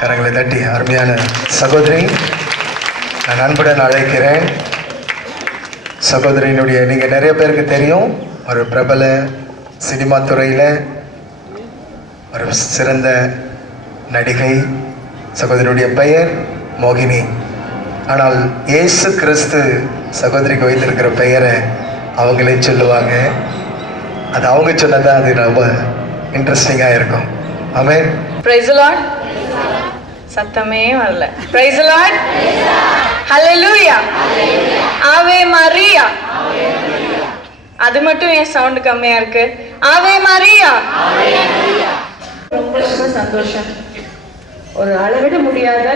கரங்களை தட்டி அருமையான சகோதரி நான் அன்புடன் அழைக்கிறேன். சகோதரியினுடைய நீங்கள் நிறைய பேருக்கு தெரியும், ஒரு பிரபல சினிமா துறையில் ஒரு சிறந்த நடிகை. சகோதரியுடைய பெயர் மோகினி. ஆனால் இயேசு கிறிஸ்து சகோதரிக்கு வைத்திருக்கிற பெயரை அவங்களே சொல்லுவாங்க. அது அவங்க சொன்னதான் அது ரொம்ப இன்ட்ரெஸ்டிங்காக இருக்கும். ஆமென். Praise the Lord. சத்தமே வரல. Praise the Lord. Hallelujah. Ave Maria. அது மட்டும் ஏன் சவுண்ட் கம்மியா இருக்கு? Ave Maria. ரொம்ப ரொம்ப சந்தோஷம். ஒரு அளவிட முடியாத,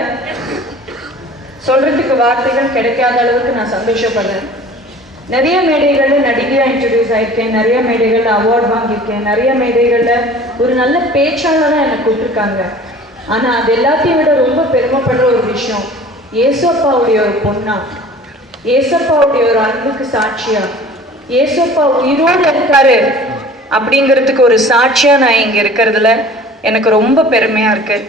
சொல்றதுக்கு வார்த்தைகள் கிடைக்காத அளவுக்கு நான் சந்தோஷப்படுறேன். நிறைய மேடைகளில் நடிகையாக இன்ட்ரடியூஸ் ஆயிருக்கேன், நிறைய மேடைகளில் அவார்ட் வாங்கியிருக்கேன், நிறைய மேடைகளில் ஒரு நல்ல பேச்சாளராக என்னை கூப்பிட்டுருக்காங்க. ஆனால் அது எல்லாத்தையும் விட ரொம்ப பெருமைப்படுற ஒரு விஷயம், ஏசப்பாவுடைய ஒரு பொண்ணா, ஏசப்பாவுடைய ஒரு அன்புக்கு சாட்சியா, ஏசப்பா உயிரோடு இருக்காரு அப்படிங்கிறதுக்கு ஒரு சாட்சியா நான் இங்கே இருக்கிறதுல எனக்கு ரொம்ப பெருமையா இருக்கு.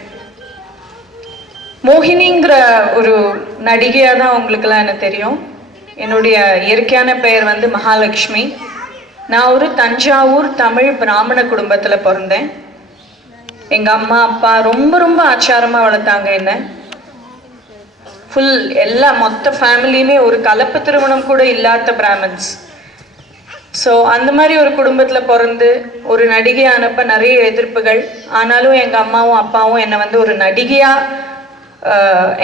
மோகினிங்கிற ஒரு நடிகையாக தான் உங்களுக்கெல்லாம் எனக்கு தெரியும். என்னுடைய இயற்கையான பெயர் வந்து மகாலட்சுமி. நான் ஒரு தஞ்சாவூர் தமிழ் பிராமண குடும்பத்தில் பிறந்தேன். எங்கள் அம்மா அப்பா ரொம்ப ரொம்ப ஆச்சாரமாக வளர்த்தாங்க என்ன. ஃபுல் எல்லா மொத்த ஃபேமிலியுமே ஒரு கலப்பு திருமணம் கூட இல்லாத பிராமன்ஸ். ஸோ அந்த மாதிரி ஒரு குடும்பத்தில் பிறந்து ஒரு நடிகையானப்ப நிறைய எதிர்ப்புகள். ஆனாலும் எங்கள் அம்மாவும் அப்பாவும் என்னை வந்து ஒரு நடிகையாக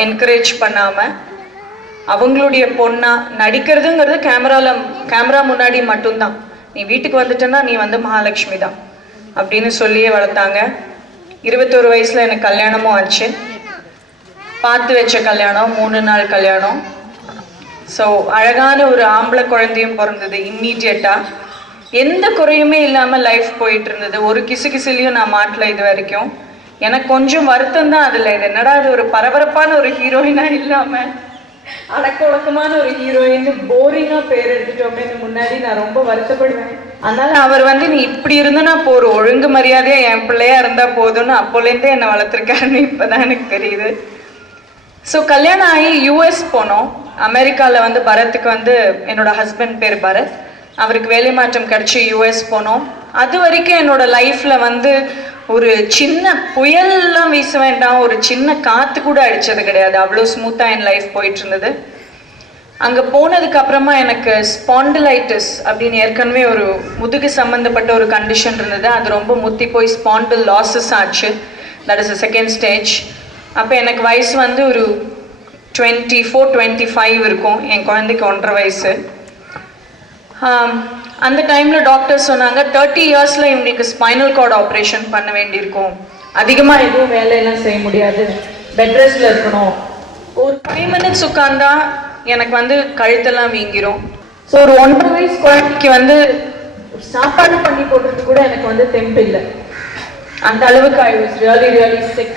என்கரேஜ் பண்ணாமல், அவங்களுடைய பொண்ணா நடிக்கிறதுங்கிறது கேமரா முன்னாடி மட்டும்தான், நீ வீட்டுக்கு வந்துட்டேன்னா நீ வந்து மகாலட்சுமி தான் அப்படின்னு சொல்லியே வளர்த்தாங்க. 21 வயசுல எனக்கு கல்யாணமும் ஆச்சு. பார்த்து வச்ச கல்யாணம், 3 நாள் கல்யாணம். ஸோ அழகான ஒரு ஆம்பளை குழந்தையும் பிறந்தது இம்மீடியட்டா. எந்த குறையுமே இல்லாமல் லைஃப் போயிட்டு இருந்தது. ஒரு கிசுகிசுலையும் நான் மாட்டல இது வரைக்கும். எனக்கு கொஞ்சம் வருத்தம் தான் அதில். இது என்னடா அது ஒரு பரபரப்பான ஒரு ஹீரோயினா இல்லாமல் அடக்க ஒழக்கமான ஒரு ஹீரோயின் போரிங்கா பேர் எடுத்துட்டோமே முன்னாடி நான் ரொம்ப வருத்தப்படுவேன். அதனால அவர் வந்து நீ இப்படி இருந்தனா போறோம், ஒழுங்கு மரியாதையா என் பிள்ளையா இருந்தா போதும்னு அப்போலேருந்தே என்னை வளர்த்துருக்காருன்னு இப்பதான் எனக்கு தெரியுது. ஸோ கல்யாணம் ஆகி யூஎஸ் போனோம். அமெரிக்காவில் வந்து பரத்துக்கு வந்து என்னோட ஹஸ்பண்ட் பேர் பரத், அவருக்கு வேலை மாற்றம் கிடைச்சி யூஎஸ் போனோம். அது வரைக்கும் என்னோட லைஃப்ல வந்து ஒரு சின்ன புயல்லாம் வீச வேண்டாம், ஒரு சின்ன காற்று கூட அடித்தது கிடையாது. அவ்வளோ ஸ்மூத்தாக என் லைஃப் போயிட்டு இருந்தது. அங்கே போனதுக்கு அப்புறமா எனக்கு ஸ்பாண்டிலைட்டிஸ் அப்படின்னு ஏற்கனவே ஒரு முதுகு சம்மந்தப்பட்ட ஒரு கண்டிஷன் இருந்தது. அது ரொம்ப முத்தி போய் ஸ்பாண்டில் லாஸஸ் ஆச்சு. That is a second stage. அப்போ எனக்கு வயசு வந்து ஒரு 24-25 இருக்கும். என் குழந்தைக்கு 1.5 வயசு. அந்த டைமில் டாக்டர் சொன்னாங்க 30 இயர்ஸில் இவங்களுக்கு ஸ்பைனல் கார்டு ஆப்ரேஷன் பண்ண வேண்டியிருக்கும், அதிகமாக எதுவும் வேலையெல்லாம் செய்ய முடியாது, பெட் ரெஸ்ட்டில் இருக்கணும். ஒரு 5 மினிட்ஸ் உட்காந்தா எனக்கு வந்து கழுத்தெல்லாம் வீங்கிரும். ஸோ ஒரு 1.5 வயசு குழந்தைக்கு வந்து சாப்பாடு பண்ணி போடுறது கூட எனக்கு வந்து தெம்பு இல்லை. அந்த அளவுக்கு I was really sick.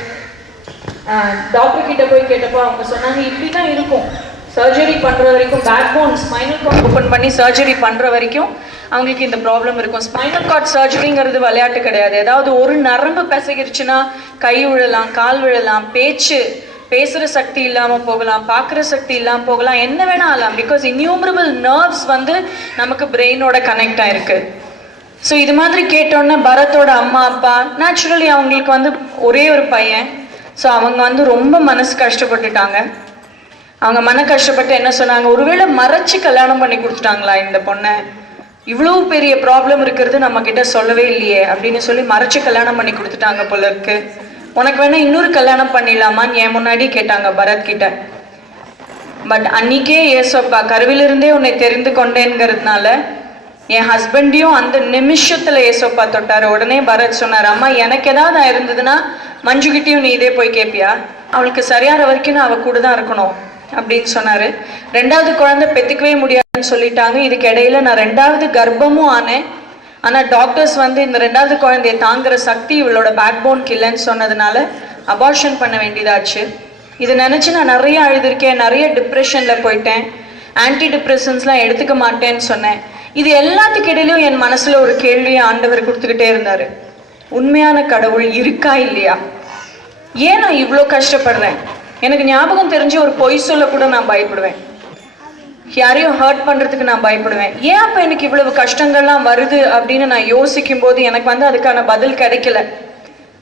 Doctor கிட்ட போய் கேட்டப்போ அவங்க சொன்னாங்க இப்படி தான் இருக்கும், சர்ஜரி பண்ணுற வரைக்கும், backbone spinal cord open பண்ணி சர்ஜரி பண்ணுற வரைக்கும் அவங்களுக்கு இந்த ப்ராப்ளம் இருக்கும். ஸ்பைனல் கார்டு சர்ஜரிங்கிறது விளையாட்டு கிடையாது. ஏதாவது ஒரு நரம்பு பிசகிருச்சுன்னா கை விழலாம், கால் விழலாம், பேசுகிற சக்தி இல்லாமல் போகலாம், பார்க்குற சக்தி இல்லாமல் போகலாம், என்ன வேணால் ஆகலாம். பிகாஸ் இன்யூமரபிள் நர்வ்ஸ் வந்து நமக்கு பிரெயினோட கனெக்ட் ஆயிருக்கு. ஸோ இது மாதிரி கேட்டோன்னே பரத்தோட அம்மா அப்பா நேச்சுரலி அவங்களுக்கு வந்து ஒரே ஒரு பையன். ஸோ அவங்க வந்து ரொம்ப மனசு கஷ்டப்பட்டுட்டாங்க. அவங்க மன கஷ்டப்பட்டு என்ன சொன்னாங்க, ஒருவேளை மறைச்சு கல்யாணம் பண்ணி கொடுத்துட்டாங்களா இந்த பொண்ணை, இவ்வளோ பெரிய ப்ராப்ளம் இருக்கிறது நம்ம கிட்ட சொல்லவே இல்லையே அப்படின்னு சொல்லி மறைச்சு கல்யாணம் பண்ணி கொடுத்துட்டாங்க போல இருக்கு. உனக்கு வேணா இன்னொரு கல்யாணம் பண்ணிடலாமான்னு என் முன்னாடி கேட்டாங்க பரத் கிட்ட. பட் அன்னைக்கே ஏசப்பா கருவிலிருந்தே உன்னை தெரிந்து கொண்டேங்கிறதுனால என் ஹஸ்பண்டையும் அந்த நிமிஷத்துல ஏசப்பா தொட்டாரு. உடனே பரத் சொன்னார், அம்மா எனக்கு ஏதாவது இருந்ததுன்னா மஞ்சுகிட்டையும் நீ இதே போய் கேட்பியா? அவளுக்கு சரியான வரைக்கும் நான் அவ கூட தான் இருக்கணும் அப்படின்னு சொன்னாரு. 2வது குழந்தை பெத்துக்கவே முடியாதுன்னு சொல்லிட்டாங்க. இதுக்கு இடையில நான் 2வது கர்ப்பமும் ஆனேன். ஆனா டாக்டர்ஸ் வந்து இந்த 2வது குழந்தைய தாங்குற சக்தி இவளோட பேக் போனுக்கு இல்லைன்னு சொன்னதுனால அபார்ஷன் பண்ண வேண்டியதாச்சு. இதை நினைச்சு நான் நிறைய அழுதுருக்கேன், நிறைய டிப்ரெஷன்ல போயிட்டேன், ஆன்டி டிப்ரெஷன்ஸ்லாம் எடுத்துக்க மாட்டேன்னு சொன்னேன். இது எல்லாத்துக்கு இடையிலும் என் மனசுல ஒரு கேள்வியை ஆண்டவர் கொடுத்துக்கிட்டே இருந்தாரு. உண்மையான கடவுள் இருக்கா இல்லையா? ஏன் நான் இவ்வளோ கஷ்டப்படுறேன்? எனக்கு ஞாபகம் தெரிஞ்சு ஒரு பொய் சொல்ல கூட நான் பயப்படுவேன், யாரையும் ஹர்ட் பண்றதுக்கு நான் பயப்படுவேன். ஏன் அப்ப எனக்கு இவ்வளவு கஷ்டங்கள்லாம் வருது அப்படின்னு நான் யோசிக்கும் போது எனக்கு வந்து அதுக்கான பதில் கிடைக்கல.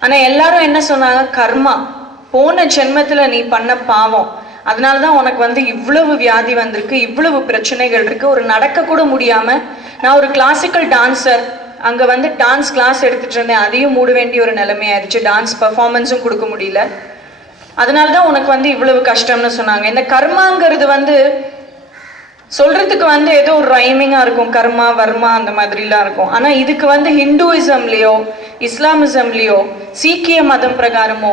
ஆனா எல்லாரும் என்ன சொன்னாங்க, கர்மா, போன ஜென்மத்துல நீ பண்ண பாவம், அதனாலதான் உனக்கு வந்து இவ்வளவு வியாதி வந்திருக்கு, இவ்வளவு பிரச்சனைகள் இருக்கு. ஒரு நடக்க கூட முடியாம, நான் ஒரு கிளாசிக்கல் டான்சர், அங்க வந்து டான்ஸ் கிளாஸ் எடுத்துட்டு இருந்தேன், அதையும் மூட வேண்டிய ஒரு நிலைமை ஆயிடுச்சு, டான்ஸ் பர்ஃபார்மன்ஸும் கொடுக்க முடியல. அதனாலதான் உனக்கு வந்து இவ்வளவு கஷ்டம்னு சொன்னாங்க. இந்த கர்மாங்கிறது வந்து சொல்றதுக்கு வந்து ஏதோ ஒரு ரைமிங்கா இருக்கும், கர்மா வர்மா அந்த மாதிரிலாம் இருக்கும். ஆனா இதுக்கு வந்து ஹிந்துயிசம்லயோ இஸ்லாமிசம்லயோ சீக்கிய மதம் பிரகாரமோ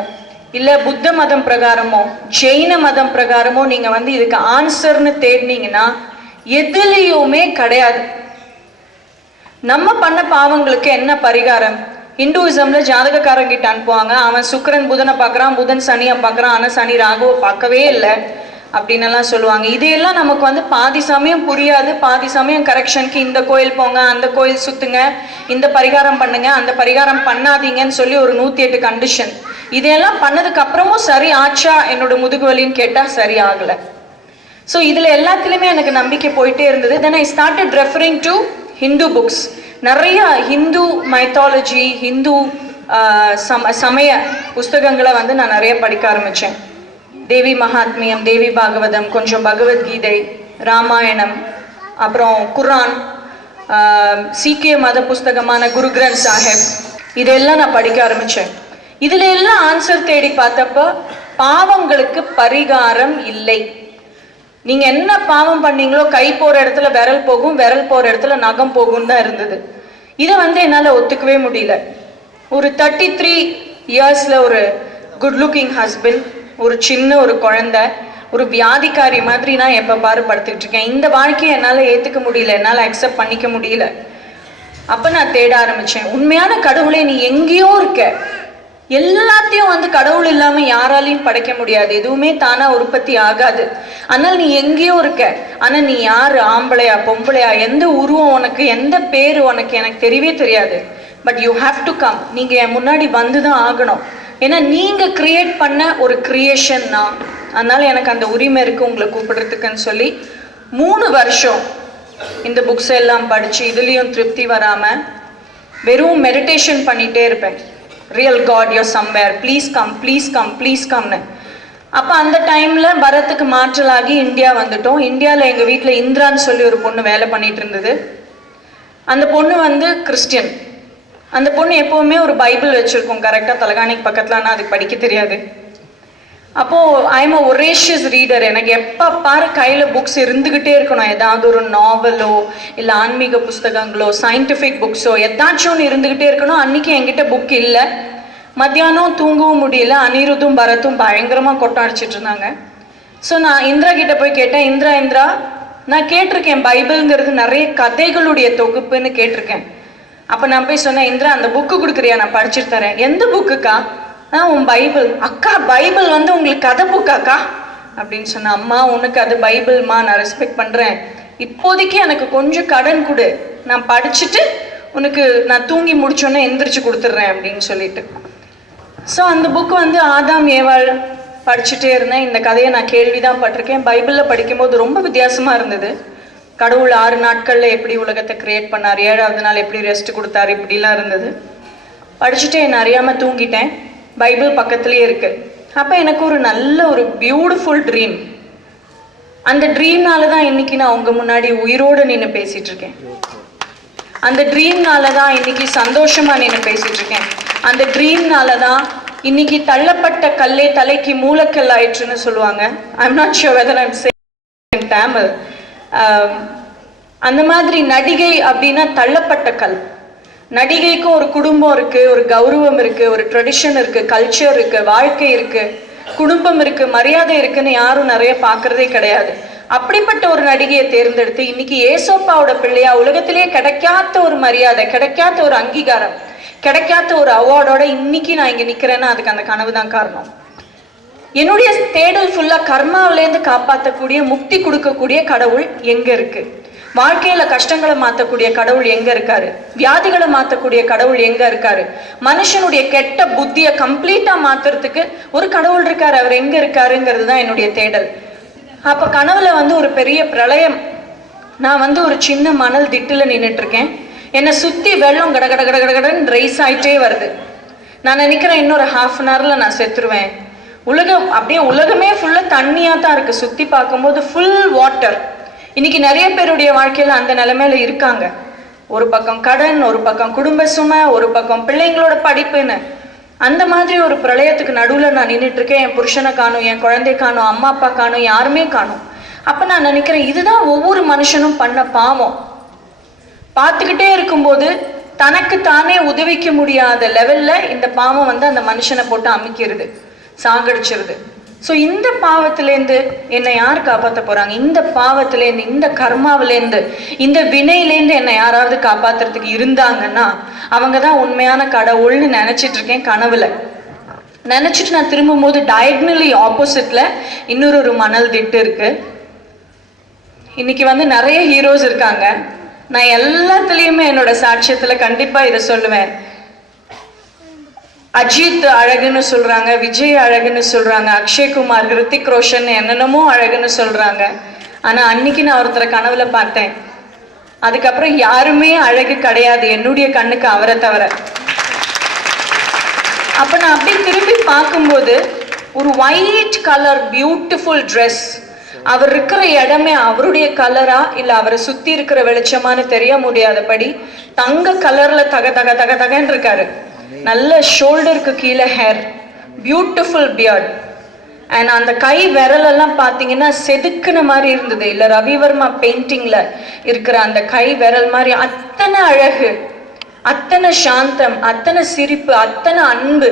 இல்ல புத்த மதம் பிரகாரமோ ஜெயின மதம் பிரகாரமோ நீங்க வந்து இதுக்கு ஆன்சர்னு தேடினீங்கன்னா எதுலயுமே கிடையாது. நம்ம பண்ண பாவங்களுக்கு என்ன பரிகாரம்? ஹிந்துயிசம்ல ஜாதகக்காரங்கிட்ட அனுப்புவாங்க, அவன் சுக்கிரன் புதனை பார்க்கறான், புதன் சனியை பார்க்கறான், ஆனா சனி ராகுவை பார்க்கவே இல்லை அப்படின்னு எல்லாம் சொல்லுவாங்க. இதையெல்லாம் நமக்கு வந்து பாதி சமயம் புரியாது, பாதி சமயம் கரெக்ஷனுக்கு இந்த கோயில் போங்க, அந்த கோயில் சுத்துங்க, இந்த பரிகாரம் பண்ணுங்க, அந்த பரிகாரம் பண்ணாதீங்கன்னு சொல்லி ஒரு 108 கண்டிஷன். இதையெல்லாம் பண்ணதுக்கு அப்புறமும் சரி ஆச்சா என்னோட முதுகு வலின்னு கேட்டா சரி ஆகல. ஸோ இதுல எல்லாத்துலயுமே எனக்கு நம்பிக்கை போயிட்டே இருந்தது. Then I started referring to Hindu books. நிறைய ஹிந்து மைத்தாலஜி, ஹிந்து சமய புஸ்தகங்களை வந்து நான் நிறைய படிக்க ஆரம்பிச்சேன். தேவி மகாத்மியம், தேவி பாகவதம், கொஞ்சம் பகவத்கீதை, ராமாயணம், அப்புறம் குரான், சீக்கிய மத புஸ்தகமான குரு கிரந்த் சாஹிப், இதெல்லாம் நான் படிக்க ஆரம்பிச்சேன். இதுல எல்லாம் ஆன்சர் தேடி பார்த்தப்ப பாவங்களுக்கு பரிகாரம் இல்லை. நீங்க என்ன பாவம் பண்ணீங்களோ கை போற இடத்துல விரல் போகும், விரல் போற இடத்துல நகம் போகும் தான் இருந்தது. இதை வந்து என்னால ஒத்துக்கவே முடியல. ஒரு 33 இயர்ஸ்ல ஒரு குட் லுக்கிங் ஹஸ்பண்ட், ஒரு சின்ன ஒரு குழந்தை, ஒரு வியாதிக்காரி மாதிரி நான் எப்ப பாரு படுத்துட்டு இருக்கேன். இந்த வாழ்க்கையை என்னால ஏத்துக்க முடியல, என்னால அக்செப்ட் பண்ணிக்க முடியல. அப்ப நான் தேட ஆரம்பிச்சேன், உண்மையான கடவுளை நீ எங்கேயோ இருக்க. எல்லாத்தையும் வந்து கடவுள் இல்லாம யாராலையும் படைக்க முடியாது, எதுவுமே தானா உற்பத்தி ஆகாது. ஆனால் நீ எங்கேயோ இருக்க. ஆனா நீ யாரு, ஆம்பளையா பொம்பளையா, எந்த உருவம் உனக்கு, எந்த பேரு உனக்கு, எனக்கு தெரியவே தெரியாது. But you have to come. நீங்க என் முன்னாடி வந்துதான் ஆகணும். ஏன்னா நீங்க கிரியேட் பண்ண ஒரு கிரியேஷன் தான். அதனால எனக்கு அந்த உரிமை இருக்கு உங்களை கூப்பிடுறதுக்குன்னு சொல்லி 3 வருஷம் இந்த புக்ஸ் எல்லாம் படிச்சு இதுலயும் திருப்தி வராம வெறும் மெடிடேஷன் பண்ணிட்டே இருப்பேன். Real God you somewhere, please come, please come, please கம்னு. அப்போ அந்த டைம்ல பரத்துக்கு மாற்றலாகி இந்தியா வந்துட்டோம். இந்தியாவில் எங்கள் வீட்டில் இந்திரான்னு சொல்லி ஒரு பொண்ணு வேலை பண்ணிட்டு இருந்தது. அந்த பொண்ணு வந்து கிறிஸ்டியன். அந்த பொண்ணு எப்பவுமே ஒரு பைபிள் வச்சிருக்கோம் கரெக்டாக தலகாணிக்கு பக்கத்தில், ஆனால் அதுக்கு படிக்க தெரியாது. அப்போ I am a voracious reader. எனக்கு எப்போ பாரு கையில் புக்ஸ் இருந்துகிட்டே இருக்கணும். ஏதாவது ஒரு நாவலோ இல்லை ஆன்மீக புஸ்தகங்களோ சயின்டிஃபிக் புக்ஸோ ஏதாச்சும் ஒன்று இருந்துகிட்டே இருக்கணும். அன்னைக்கு என்கிட்ட புக் இல்லை. மத்தியானம் தூங்கவும் முடியல. அனிருத்தும் பரத்தும் பயங்கரமாக கொட்டம் அடிச்சிட்டு இருந்தாங்க. ஸோ நான் இந்திரா கிட்ட போய் கேட்டேன், இந்திரா நான் கேட்டிருக்கேன் பைபிள்ங்கிறது நிறைய கதைகளுடைய தொகுப்புன்னு கேட்டிருக்கேன். அப்போ நான் போய் சொன்னேன், இந்திரா அந்த புக்கு கொடுக்குறியா, நான் படிச்சுட்டு தரேன். எந்த புக்குக்கா? உன் பைபிள். அக்கா பைபிள் வந்து உங்களுக்கு கதை புக்காக்கா அப்படின்னு சொன்ன. அம்மா உனக்கு அது பைபிள்மா, நான் ரெஸ்பெக்ட் பண்றேன், இப்போதைக்கு எனக்கு கொஞ்சம் கடன் கொடு, நான் படிச்சுட்டு உனக்கு நான் தூங்கி முடிச்சோன்னே எந்திரிச்சு கொடுத்துட்றேன் அப்படின்னு சொல்லிட்டு. ஸோ அந்த புக் வந்து ஆதாம் ஏவாள் படிச்சுட்டே இருந்தேன். இந்த கதையை நான் கேள்விதான் பட்டிருக்கேன். பைபிளில் படிக்கும்போது ரொம்ப வித்தியாசமா இருந்தது. கடவுள் 6 நாட்கள்ல எப்படி உலகத்தை கிரியேட் பண்ணார், 7வது நாள் எப்படி ரெஸ்ட் கொடுத்தாரு, இப்படிலாம் இருந்தது. படிச்சுட்டு என்ன அறியாம தூங்கிட்டேன். பைபிள் பக்கத்துலயே இருக்கு. அப்ப எனக்கு ஒரு நல்ல ஒரு பியூட்டிஃபுல் ட்ரீம். அந்த ட்ரீம்னால தான் இன்னைக்கு நான் உங்க முன்னாடி உயிரோடு நின்று பேசிட்டு இருக்கேன். அந்த ட்ரீம்னால தான் இன்னைக்கு சந்தோஷமா நின்று பேசிட்டு இருக்கேன். அந்த ட்ரீம்னால தான் இன்னைக்கு தள்ளப்பட்ட கல்லே தலைக்கு மூலக்கல் ஆயிற்றுன்னு சொல்லுவாங்க. ஐ am not sure whether I am saying இன் தமிழ். அந்த மாதிரி நடிகை அப்படின்னா தள்ளப்பட்ட கல். நடிகைக்கும் ஒரு குடும்பம் இருக்கு, ஒரு கௌரவம் இருக்கு, ஒரு ட்ரெடிஷன் இருக்கு, கல்ச்சர் இருக்கு, வாழ்க்கை இருக்கு, குடும்பம் இருக்கு, மரியாதை இருக்குன்னு யாரும் நிறைய பார்க்கறதே கிடையாது. அப்படிப்பட்ட ஒரு நடிகையை தேர்ந்தெடுத்து இன்னைக்கு ஏசோப்பாவோட பிள்ளையா உலகத்திலேயே கிடைக்காத ஒரு மரியாதை, கிடைக்காத ஒரு அங்கீகாரம், கிடைக்காத ஒரு அவார்டோட இன்னைக்கு நான் இங்க நிக்கிறேன்னா அதுக்கு அந்த கனவு தான் காரணம். என்னுடைய தேடல் ஃபுல்லா கர்மாவிலேருந்து காப்பாற்றக்கூடிய, முக்தி கொடுக்கக்கூடிய கடவுள் எங்க இருக்கு, வாழ்க்கையில கஷ்டங்களை மாத்தக்கூடிய கடவுள் எங்க இருக்காரு, வியாதிகளை மாத்தக்கூடிய கடவுள் எங்க இருக்காரு, மனுஷனுடைய கெட்ட புத்திய கம்ப்ளீட்டா மாத்துறதுக்கு ஒரு கடவுள் இருக்காரு, அவர் எங்க இருக்காருங்கிறது தான் என்னுடைய தேடல். அப்ப கனவுல ஒரு பெரிய பிரளயம். நான் ஒரு சின்ன மணல் திட்டுல நின்றுட்டு இருக்கேன். என்னை சுத்தி வெள்ளம் கட கட கட கடன்னு ரைஸ் ஆயிட்டே வருது. நான் நினைக்கிறேன் இன்னொரு ½ அன் ஹவர்ல நான் செத்துருவேன். உலகம் அப்படியே உலகமே ஃபுல்லா தண்ணியா தான் இருக்கு. சுத்தி பார்க்கும்போது ஃபுல் வாட்டர். இன்னைக்கு நிறைய பேருடைய வாழ்க்கையில அந்த நிலைமையில இருக்காங்க. ஒரு பக்கம் கடன், ஒரு பக்கம் குடும்ப சுமை, ஒரு பக்கம் பிள்ளைங்களோட படிப்புன்னு அந்த மாதிரி ஒரு பிரளயத்துக்கு நடுவுல நான் நின்றுட்டு இருக்கேன். என் புருஷனை காணும், என் குழந்தை காணும், அம்மா அப்பா காணும், யாருமே காணும். அப்ப நான் நினைக்கிறேன் இதுதான் ஒவ்வொரு மனுஷனும் பண்ண பாவம். பார்த்துக்கிட்டே இருக்கும்போது தனக்கு தானே உதவிக்க முடியாத லெவல்ல இந்த பாவம் அந்த மனுஷனை போட்டு அமுக்கிறது, சாகடிச்சிருது. ஸோ இந்த பாவத்திலேருந்து என்னை யார் காப்பாற்ற போறாங்க? இந்த பாவத்திலேருந்து, இந்த கர்மாவிலேருந்து, இந்த வினையிலேருந்து என்னை யாராவது காப்பாத்துறதுக்கு இருந்தாங்கன்னா அவங்க தான் உண்மையான கடவுள்னு நினைச்சிட்டு இருக்கேன் கனவுல. நினைச்சிட்டு நான் திரும்பும் போது டயக்னலி ஆப்போசிட்ல இன்னொரு மணல் திட்டு இருக்கு. இன்னைக்கு நிறைய ஹீரோஸ் இருக்காங்க. நான் எல்லாத்துலயுமே என்னோட சாட்சியத்துல கண்டிப்பா இதை சொல்லுவேன். அஜித் அழகுன்னு சொல்றாங்க, விஜய் அழகுன்னு சொல்றாங்க, அக்ஷய்குமார், ஹிருத்திக் ரோஷன் என்னென்னமோ அழகுன்னு சொல்றாங்க. ஆனா அன்னைக்கு நான் ஒருத்தரை கனவுல பார்த்தேன். அதுக்கப்புறம் யாருமே அழகு கிடையாது என்னுடைய கண்ணுக்கு அவரை தவிர. அப்ப நான் அப்படியே திரும்பி பார்க்கும்போது ஒரு ஒயிட் கலர் பியூட்டிஃபுல் ட்ரெஸ். அவர் இருக்கிற இடமே அவருடைய கலரா இல்ல அவரை சுத்தி இருக்கிற வெளிச்சமானு தெரிய முடியாதபடி தங்க கலர்ல தக தக தக தகன்னு இருக்காரு. நல்ல ஷோல்டருக்கு கீழே ஹேர், பியூட்டிஃபுல் பியர்ட். அண்ட் அந்த கை விரல் எல்லாம் பார்த்தீங்கன்னா செதுக்குன மாதிரி இருந்தது. இல்ல ரவிவர்மா பெயிண்டிங்ல இருக்கிற அந்த கை விரல் மாதிரி அத்தனை அழகு, அத்தனை சாந்தம், அத்தனை சிரிப்பு, அத்தனை அன்பு.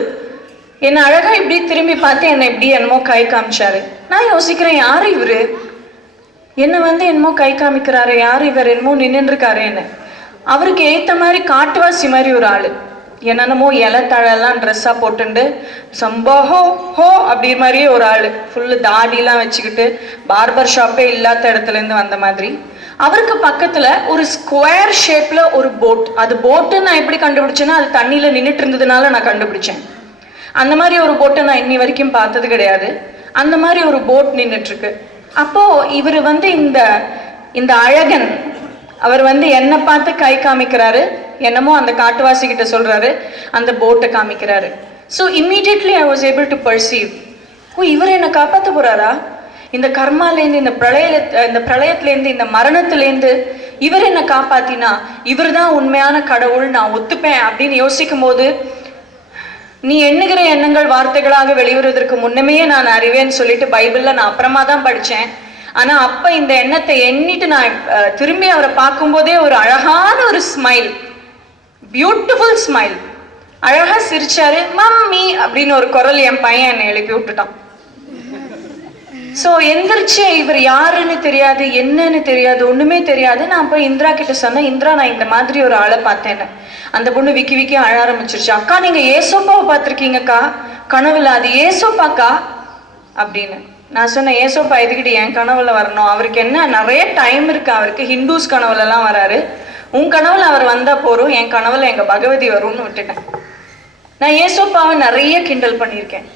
என்ன அழகா இப்படி திரும்பி பார்த்து என்னை இப்படி என்னமோ கை காமிச்சாரு. நான் யோசிக்கிறேன் யாரு இவரு, என்ன என்னமோ கை காமிக்கிறாரு, யாரு இவர், என்னமோ நின்று இருக்காரு. என்ன அவருக்கு ஏத்த மாதிரி காட்டுவாசி மாதிரி ஒரு ஆளு, என்னென்னமோ இலை தழெல்லாம் ட்ரெஸ்ஸா போட்டுண்டு சம்பஹோ ஹோ அப்படி மாதிரியே ஒரு ஆளு, ஃபுல்லு தாடிலாம் வச்சுக்கிட்டு, பார்பர் ஷாப்பே இல்லாத இடத்துல இருந்து வந்த மாதிரி. அவருக்கு பக்கத்துல ஒரு ஸ்கொயர் ஷேப்ல ஒரு போட். அது போட்டு நான் எப்படி கண்டுபிடிச்சேன்னா அது தண்ணியில நின்றுட்டு இருந்ததுனால நான் கண்டுபிடிச்சேன். அந்த மாதிரி ஒரு போட்டை நான் இன்னி வரைக்கும் பார்த்தது கிடையாது. அந்த மாதிரி ஒரு போட் நின்றுட்டு இருக்கு. அப்போ இவர் இந்த அழகன் அவர் என்னை பார்த்து கை காமிக்கிறாரு, என்னமோ அந்த காட்டுவாசி கிட்ட சொல்றாரு, அந்த போட்டை காமிக்கிறாரு. So immediately I was able to perceive, oh இவர் என்னை காப்பாற்ற போறாரா, இந்த கர்மாலேருந்து, இந்த பிரளயத்திலேருந்து, இந்த மரணத்திலேருந்து இவர் என்னை காப்பாத்தினா இவர் தான் உண்மையான கடவுள், நான் ஒத்துப்பேன் அப்படின்னு யோசிக்கும் போது, நீ எண்ணுகிற எண்ணங்கள் வார்த்தைகளாக வெளிவருவதற்கு முன்னமே நான் அறிவேன்னு சொல்லிட்டு பைபிள்ல நான் அப்புறமா தான் படிச்சேன். ஆனா அப்ப இந்த எண்ணத்தை எண்ணிட்டு நான் திரும்பி அவரை பார்க்கும்போதே ஒரு அழகான ஒரு ஸ்மைல், பியூட்டிஃபுல் ஸ்மைல், அழகா சிரிச்சாரு. மம்மி அப்படின்னு ஒரு குரல் என் பையன் என்னை எழுப்பி விட்டுட்டான். ஸோ எந்திரிச்சு இவர் யாருன்னு தெரியாது, என்னன்னு தெரியாது, ஒண்ணுமே தெரியாது. நான் போய் இந்திரா கிட்ட சொன்னேன், இந்திரா நான் இந்த மாதிரி ஒரு ஆளை பார்த்தேன்னு. அந்த பொண்ணு விக்கி விக்கி அழ ஆரம்பிச்சிருச்சு. அக்கா நீங்க ஏசோப்பாவை பார்த்துருக்கீங்கக்கா கனவுல, அது ஏசோப்பாக்கா அப்படின்னு. நான் சொன்னேன் ஏசோப்பா எதுக்கிட்டு என் கனவுல வரணும், அவருக்கு என்ன நிறைய டைம் இருக்கு, அவருக்கு ஹிந்துஸ் கனவுல எல்லாம் வராரு, உன் கனவுல அவர் வந்தா போறோம், என் கனவுல எங்க பகவதி வரும்னு விட்டுட்டேன். நான் ஏசோப்பாவை நிறைய கிண்டல் பண்ணியிருக்கேன்.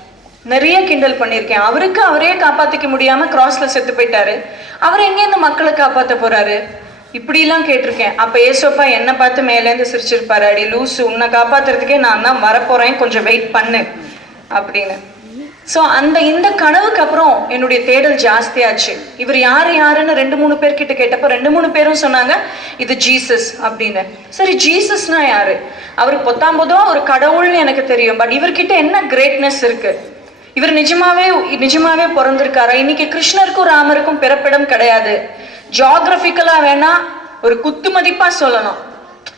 அவருக்கு அவரே காப்பாத்திக்க முடியாம கிராஸ்ல செத்து போயிட்டாரு, அவர் எங்க இந்த மக்களை காப்பாத்த போறாரு, இப்படிலாம் கேட்டிருக்கேன். அப்ப ஏசோப்பா என்னை பார்த்து மேலேருந்து சிரிச்சிருப்பாரு, அடி லூசு, உன்னை காப்பாத்துறதுக்கே நான் தான் வரப்போறேன், கொஞ்சம் வெயிட் பண்ணு அப்படின்னு. ஸோ இந்த கனவுக்கு அப்புறம் என்னுடைய தேடல் ஜாஸ்தியாச்சு. இவர் யாருன்னு 2-3 பேர்கிட்ட கேட்டப்ப 2-3 பேரும் சொன்னாங்க இது ஜீசஸ் அப்படின்னு. சரி ஜீசஸ்னா யாரு, அவர் பொத்தாம்பொதுவா ஒரு கடவுள்னு எனக்கு தெரியும், பட் இவர்கிட்ட என்ன கிரேட்னஸ் இருக்கு, இவர் நிஜமாவே பிறந்திருக்காரா? இன்னைக்கு கிருஷ்ணருக்கும் ராமருக்கும் பிறப்பிடம் கிடையாது. ஜியாகிரபிக்கலா வேணா ஒரு குத்து மதிப்பா சொல்லணும்.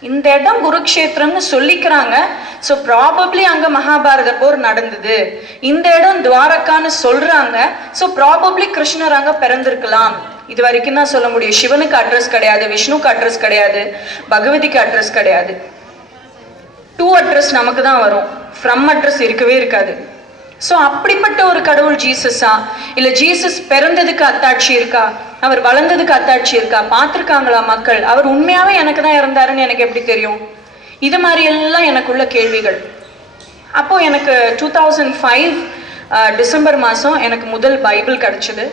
இந்த இடம் குருக்ஷேத்திரம்னு சொல்லிக்கிறாங்க. ஸோ ப்ராபப்ளி அங்க மகாபாரத போர் நடந்தது. இந்த இடம் துவாரகான்னு சொல்றாங்க. ஸோ ப்ராபப்ளி கிருஷ்ணர் அங்க பிறந்திருக்கலாம். இது வரைக்கும் தான் சொல்ல முடியும். சிவனுக்கு அட்ரஸ் கிடையாது, விஷ்ணுக்கு அட்ரஸ் கிடையாது, பகவதிக்கு அட்ரஸ் கிடையாது. டு அட்ரஸ் நமக்கு தான் வரும், ஃப்ரம் அட்ரஸ் இருக்கவே இருக்காது. ஸோ அப்படிப்பட்ட ஒரு கடவுள் ஜீசஸா, இல்லை ஜீசஸ் பிறந்ததுக்கு அத்தாட்சி இருக்கா, அவர் வளர்ந்ததுக்கு அத்தாட்சி இருக்கா, பார்த்துருக்காங்களா மக்கள்? அவர் உண்மையாவே எனக்கு தான் இறந்தாருன்னு எனக்கு எப்படி தெரியும்? இது மாதிரி எல்லாம் எனக்குள்ள கேள்விகள். அப்போ எனக்கு 2005 டிசம்பர் மாதம் எனக்கு முதல் பைபிள் கிடைச்சது.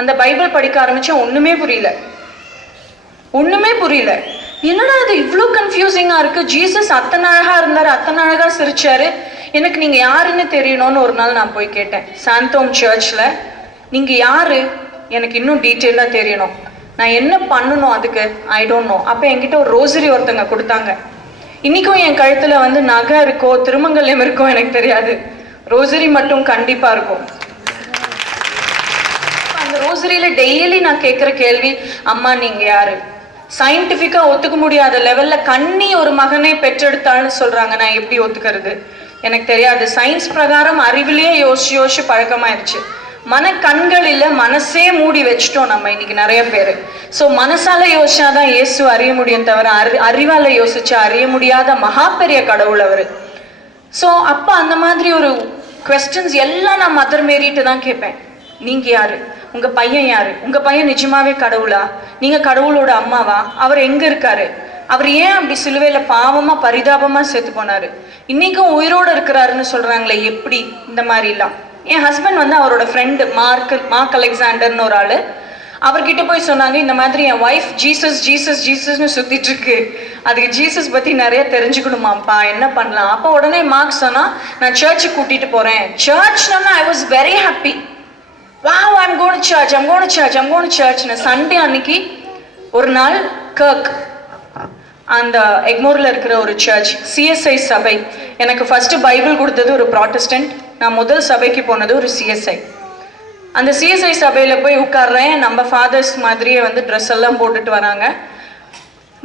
அந்த பைபிள் படிக்க ஆரம்பிச்சா ஒண்ணுமே புரியல. என்னடா இது இவ்வளோ கன்ஃபியூசிங்கா இருக்கு? ஜீசஸ் அத்தனை அழகா இருந்தாரு, அத்தனை அழகா சிரிச்சாரு. எனக்கு நீங்க யாருன்னு தெரியணும்னு ஒரு நாள் நான் போய் கேட்டேன் சாந்தோம் சர்ச்ல. நீங்க யாரு, எனக்கு இன்னும் டீட்டெயிலா தெரியணும், நான் என்ன பண்ணணும் அதுக்கு, ஐ டோன்ட் நோ. அப்ப என்கிட்ட ஒரு ரோசரி ஒருத்தங்க கொடுத்தாங்க. இன்னைக்கும் என் கழுத்துல வந்து நகை இருக்கோ திருமங்கல்யம் இருக்கோ எனக்கு தெரியாது, ரோசரி மட்டும் கண்டிப்பா இருக்கும். அந்த ரோசரியில டெய்லி நான் கேட்கிற கேள்வி, அம்மா நீங்க யாரு? சயின்டிபிக்கா ஒத்துக்க முடியாத லெவல்ல கண்ணி ஒரு மகனை பெற்றெடுத்தாள்னு சொல்றாங்க. நான் எப்படி ஒத்துக்கிறது எனக்கு தெரியாது. சயின்ஸ் பிரகாரம் அறிவிலேயே யோசிச்சு பழக்கமாயிருச்சு. கண்கள் இல்ல, மனசே மூடி வச்சுட்டோம் நம்ம இன்னைக்கு நிறைய பேரு. ஸோ மனசால யோசிச்சாதான் இயேசு அறிய முடியும் தவிர அறிவால யோசிச்சா அறிய முடியாத மகா பெரிய கடவுள் அவரு. ஸோ அப்ப அந்த மாதிரி ஒரு கொஸ்டின்ஸ் எல்லாம் நான் மதர் மேரிட்டு தான் கேட்பேன். நீங்க யாரு? உங்க பையன் யாரு? உங்க பையன் நிஜமாவே கடவுளா? நீங்க கடவுளோட அம்மாவா? அவர் எங்க இருக்காரு? அவர் ஏன் அப்படி சிலுவையில பாவமா பரிதாபமா செத்து போனாரு? இன்னைக்கும் உயிரோடு இருக்கிறாருன்னு சொல்றாங்களே, எப்படி? இந்த மாதிரி எல்லாம். என் ஹஸ்பண்ட் வந்து அவரோட ஃப்ரெண்டு மார்க் அலெக்சாண்டர்னு ஒரு ஆளு, அவர்கிட்ட போய் சொன்னாங்க, இந்த மாதிரி என் ஒய்ஃப் ஜீசஸ்னு சுத்திட்டு இருக்கு, அதுக்கு ஜீசஸ் பத்தி நிறைய தெரிஞ்சுக்கணுமாப்பா, என்ன பண்ணலாம்? அப்போ உடனே மார்க் சொன்னா, நான் சர்ச்சுக்கு கூட்டிட்டு போறேன். சர்ச்னா I was very happy. Wow, I'm going to church. Sunday அன்னைக்கு ஒரு நாள் கர்க் அந்த எக்மோர்ல இருக்கிற ஒரு சர்ச், சிஎஸ்ஐ சபை. எனக்கு ஃபர்ஸ்ட் பைபிள் கொடுத்தது ஒரு ப்ராட்டஸ்டன்ட். நான் முதல் சபைக்கு போனது ஒரு சிஎஸ்ஐ. அந்த சிஎஸ்ஐ சபையில போய் உட்கார்றேன். நம்ம ஃபாதர்ஸ் மாதிரியே வந்து ட்ரெஸ் எல்லாம் போட்டுட்டு வராங்க.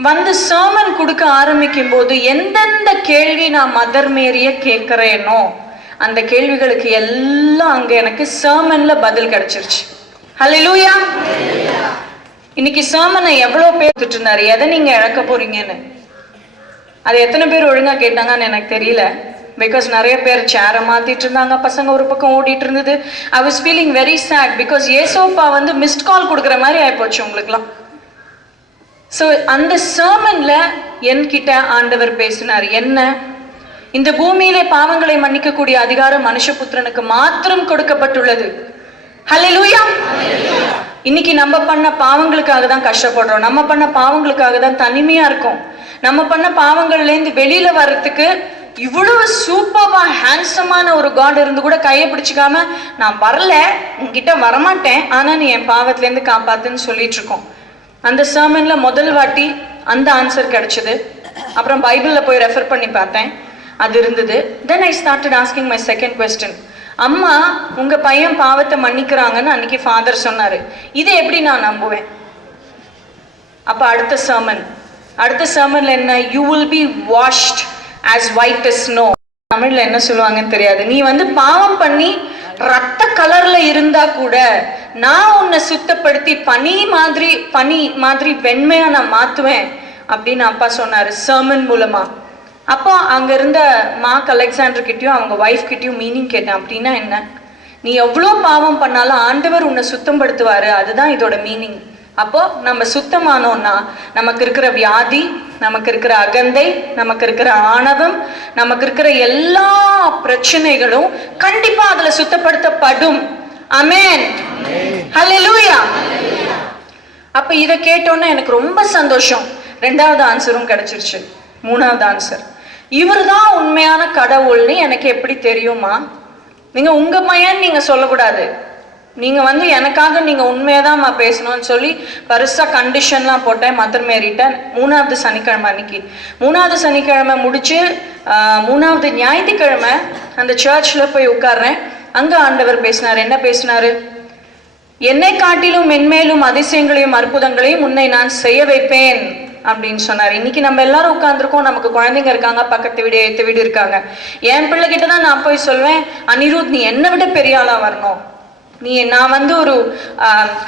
வந்து சர்மன் கொடுக்க ஆரம்பிக்கும் போது எந்தெந்த கேள்வி நான் மதர் மேரிய கேட்கிறேனோ அந்த கேள்விகளுக்கு எல்லாம் அங்க எனக்கு சர்மன்ல பதில் கிடைச்சிருச்சு. ஹல்லேலூயா. இன்னைக்கு சர்மனை எவ்வளவு பேர் கொடுத்துட்டு இருந்தாரு, எதை நீங்க இழக்க போறீங்கன்னு. அது எத்தனை பேர் ஒழுங்கா கேட்டாங்கன்னு எனக்கு தெரியல. பிகாஸ் நிறைய பேர் சேரை மாத்திட்டு இருந்தாங்க, பசங்க ஒரு பக்கம் ஓடிட்டு இருந்தது. I was feeling very sad. Because ஏசோப்பா வந்து மிஸ்ட் கால் கொடுக்குற மாதிரி ஆயிப்போச்சு உங்களுக்குலாம். ஸோ அந்த சர்மன்ல என்கிட்ட ஆண்டவர் பேசினார். என்ன? இந்த பூமியிலே பாவங்களை மன்னிக்கக்கூடிய அதிகாரம் மனுஷபுத்திரனுக்கு மாத்திரம் கொடுக்கப்பட்டுள்ளது. ஹல்லேலூயா. இன்னைக்கு நம்ம பண்ண பாவங்களுக்காக தான் கஷ்டப்படுறோம், நம்ம பண்ண பாவங்களுக்காக தான் தனிமையா இருக்கோம். நம்ம பண்ண பாவங்கள்ல இருந்து வெளியில வர்றதுக்கு இவ்வளவு சூப்பர்வா ஹேண்ட்ஸமான ஒரு காட் இருந்து கூட கையை பிடிச்சிக்காம, நான் வரல, உன்கிட்ட வரமாட்டேன், ஆனா நீ என் பாவத்துல இருந்து காப்பாத்துன்னு சொல்லிட்டு இருக்கோம். அந்த சர்மன்ல முதல் வாட்டி அந்த ஆன்சர் கிடைச்சது. அப்புறம் பைபிள்ல போய் ரெஃபர் பண்ணி பார்த்தேன், அது இருந்தது. Then I started asking my second question. அம்மா, உங்க பையன் பாவத்தை மன்னிக்கிறாங்கன்னு அன்னைக்கு ஃபாதர் சொன்னாரு, இதை எப்படி நான் நம்புவேன்? அப்ப அடுத்த சர்மன்ல என்ன? You will be washed as white as snow. தமிழ்ல என்ன சொல்லுவாங்கன்னு தெரியாது. நீ வந்து பாவம் பண்ணி ரத்த கலர்ல இருந்தா கூட நான் உன்னை சுத்தப்படுத்தி பனி மாதிரி வெண்மையா நான் மாத்துவேன் அப்படின்னு அப்பா சொன்னாரு சர்மன் மூலமா. அப்போ அங்க இருந்த மார்க் அலெக்சாண்டர் கிட்டயும் அவங்க ஒய்ஃப் கிட்டயும் மீனிங் கேட்டேன். அப்படின்னா என்ன? நீ எவ்வளோ பாவம் பண்ணாலும் ஆண்டவர் உன்னை சுத்தம் படுத்துவாரு, அதுதான் இதோட மீனிங். அப்போ நம்ம சுத்தமானோம்னா நமக்கு இருக்கிற வியாதி, நமக்கு இருக்கிற அகந்தை, நமக்கு இருக்கிற ஆணவம், நமக்கு இருக்கிற எல்லா பிரச்சனைகளும் கண்டிப்பா அதுல சுத்தப்படுத்தப்படும். ஆமென். ஹல்லேலூயா. அப்ப இத கேட்டோன்னா எனக்கு ரொம்ப சந்தோஷம். ரெண்டாவது ஆன்சரும் கிடைச்சிருச்சு. மூணாவது ஆன்சர், இவர்தான் உண்மையான கடவுள்னு எனக்கு எப்படி தெரியுமா? நீங்க உங்க பையன் நீங்க சொல்லக்கூடாது. நீங்க வந்து எனக்காக நீங்க உண்மையதான் பேசணும்னு சொல்லி பெருசா கண்டிஷன்லாம் போட்டேன் மதர் மேரிட்ட. மூணாவது சனிக்கிழமை முடிச்சு மூணாவது ஞாயிற்றுக்கிழமை அந்த சர்ச்ல போய் உட்கார்றேன். அங்க ஆண்டவர் பேசினாரு. என்ன பேசினாரு? என்னை காட்டிலும் மென்மேலும் அதிசயங்களையும் அற்புதங்களையும் உன்னை நான் செய்ய வைப்பேன் அப்படின்னு சொன்னார். இன்னைக்கு நம்ம எல்லாரும் உட்கார்ந்துருக்கோம், நமக்கு குழந்தைங்க இருக்காங்க, பக்கத்து வீடு எத்து வீடு இருக்காங்க. என் பிள்ளைகிட்ட தான் நான் போய் சொல்வேன், அனிருத் நீ என்னை விட பெரிய ஆளா வரணும், நான் வந்து ஒரு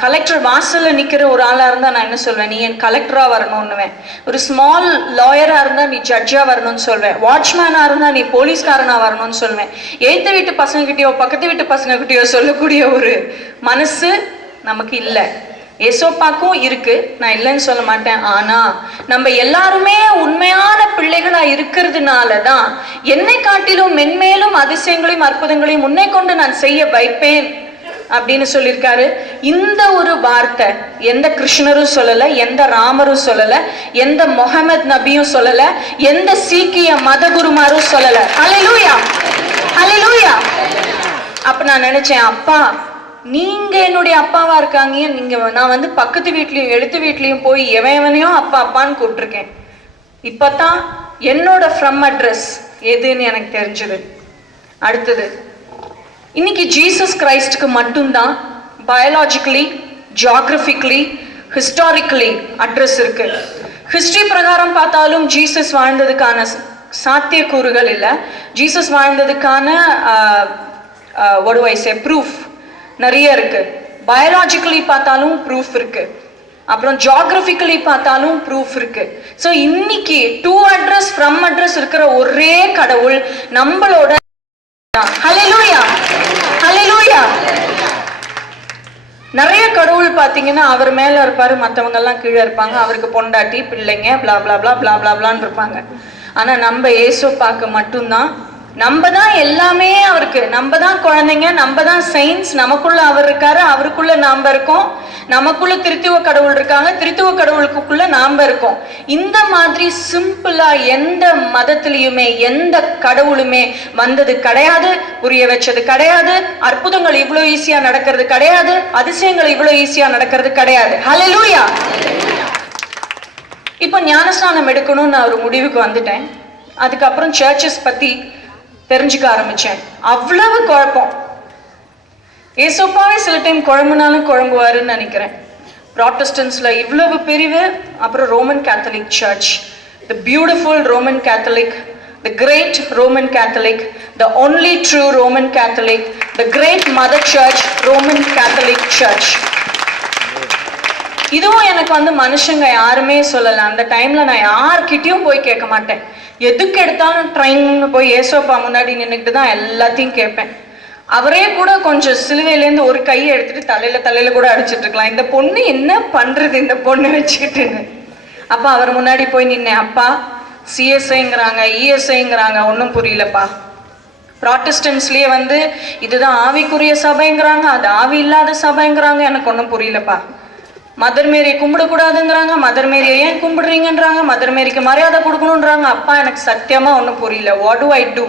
கலெக்டர் வாசல்ல நிக்கிற ஒரு ஆளா இருந்தா நான் என்ன சொல்வேன், நீ என் கலெக்டரா வரணும்னுவேன். ஒரு ஸ்மால் லாயரா இருந்தா நீ ஜட்ஜா வரணும்னு சொல்வேன். வாட்ச்மேனா இருந்தா நீ போலீஸ்காரனா வரணும்னு சொல்வேன். எய்த்த வீட்டு பசங்க கிட்டயோ பக்கத்து வீட்டு பசங்க கிட்டயோ சொல்லக்கூடிய ஒரு மனசு நமக்கு இல்லை. ஏசோப்பாக்கும் இருக்கு, நான் இல்லைன்னு சொல்ல மாட்டேன். ஆனா நம்ம எல்லாருமே உண்மையான பிள்ளைகளா இருக்கிறதுனாலதான் என்னை காட்டிலும் மென்மேலும் அதிசயங்களையும் அற்புதங்களையும் உன்னை கொண்டு நான் செய்ய வைப்பேன் அப்படின்னு சொல்லியிருக்காரு. இந்த ஒரு வார்த்தை எந்த கிருஷ்ணரும் சொல்லல, எந்த ராமரும் சொல்லல, எந்த முகமது நபியும் சொல்லல, எந்த சீக்கிய மத குருமாரும் சொல்லல. ஹல்லேலூயா, ஹல்லேலூயா. அப்ப நான் நினைச்சேன், அப்பா நீங்க என்னுடைய அப்பாவா இருக்காங்க, நீங்க நான் வந்து பக்கத்து வீட்லயும் எடுத்து வீட்லயும் போய் எவனையும் அப்பா அப்பான்னு கூப்பிட்டுருக்கேன். இப்பதான் என்னோட ஃப்ரம் அட்ரஸ் எதுன்னு எனக்கு தெரிஞ்சது. அடுத்தது, இன்னைக்கு ஜீசஸ் கிரைஸ்டுக்கு மட்டும்தான் பயாலஜிக்கலி, ஜியாகிரபிக்கலி, ஹிஸ்டாரிக்கலி அட்ரஸ் இருக்கு. ஹிஸ்டரி பிரகாரம் பார்த்தாலும் ஜீசஸ் வாழ்ந்ததுக்கான சாத்தியக்கூறுகள் இல்லை. ஜீசஸ் வாழ்ந்ததுக்கான ப்ரூஃப் நிறைய இருக்கு. பயாலஜிக்கலி பார்த்தாலும் ப்ரூஃப் இருக்கு, அப்புறம் ஜியாகிரபிக்கலி பார்த்தாலும் ப்ரூஃப் இருக்கு. ஸோ இன்னைக்கு டூ அட்ரஸ் ஃப்ரம் அட்ரஸ் இருக்கிற ஒரே கடவுள் நம்மளோட. ஹல்லேலூயா, ஹல்லேலூயா. நிறைய கடவுள் பாத்தீங்கன்னா அவர் மேல இருப்பாரு, மத்தவங்க எல்லாம் கீழே இருப்பாங்க, அவருக்கு பொண்டாட்டி பிள்ளைங்க பிளா பிளா பிளா பிளா பிளா பிளான்னு இருப்பாங்க. ஆனா நம்ம ஏசோப்பாக்கு மட்டும்தான் நம்ம தான் எல்லாமே அவருக்கு, நம்ம தான் குழந்தைங்க, நம்ம தான் சயின்ஸ், நமக்குள்ள அவர் இருக்காரு, அவருக்குள்ள நாம இருக்கோம், நமக்குள்ள திருத்துவ கடவுள் இருக்காங்க, திருத்துவ கடவுளுக்குள்ள நாம இருக்கோம். இந்த மாதிரி சிம்பிளா எந்த மதத்திலையுமே எந்த கடவுளுமே வந்தது கிடையாது, புரிய வச்சது கிடையாது, அற்புதங்கள் இவ்வளவு ஈஸியா நடக்கிறது கிடையாது, அதிசயங்கள் இவ்வளவு ஈஸியா நடக்கிறது கிடையாது. ஹல்லேலூயா. இப்ப ஞானஸ்நானம் எடுக்கணும்னு நான் ஒரு முடிவுக்கு வந்துட்டேன். அதுக்கப்புறம் சர்ச்சஸ் பத்தி தெரிஞ்சுக்க ஆரம்பிச்சேன். அவ்வளவு குழப்பம். ஏசோப்பாவே சில டைம் குழம்புனாலும் குழம்புவாருன்னு நினைக்கிறேன். ப்ராட்டஸ்டன்ஸ்ல இவ்வளவு பிரிவு, அப்புறம் Roman Catholic church, the beautiful Roman Catholic, the great Roman Catholic, the only true Roman Catholic, the great mother church, Roman Catholic church. இதுவும் எனக்கு வந்து மனுஷங்க யாருமே சொல்லல. அந்த டைம்ல நான் யார்கிட்டயும் போய் கேட்க மாட்டேன். எதுக்கு எடுத்தாலும் ட்ரெயின்னு போய் ஏசோப்பா முன்னாடி நின்றுக்கிட்டு தான் எல்லாத்தையும் கேட்பேன். அவரே கூட கொஞ்சம் சிலுவையிலேருந்து ஒரு கையை எடுத்துட்டு தலையில கூட அடிச்சிட்டு இருக்கலாம், இந்த பொண்ணு என்ன பண்றது இந்த பொண்ணு வச்சுக்கிட்டுன்னு. அப்ப அவர் முன்னாடி போய் நின்னேன். அப்பா சிஎஸ்ஐங்கிறாங்க, இஎஸ்ஐங்கிறாங்க, ஒன்றும் புரியலப்பா. ப்ராட்டஸ்டன்ஸ்லயே வந்து இதுதான் ஆவிக்குரிய சபைங்கிறாங்க, அது ஆவி இல்லாத சபைங்கிறாங்க, எனக்கு ஒன்றும் புரியலப்பா. மதர் மேரியை கும்பிடக்கூடாதுங்கிறாங்க, மதர் மேரியை ஏன் கும்பிடுறீங்கன்றாங்க, மதர் மேரிக்கு மரியாதை கொடுக்கணுன்றாங்க. அப்பா எனக்கு சத்தியமா ஒன்றும் புரியல. What do I do?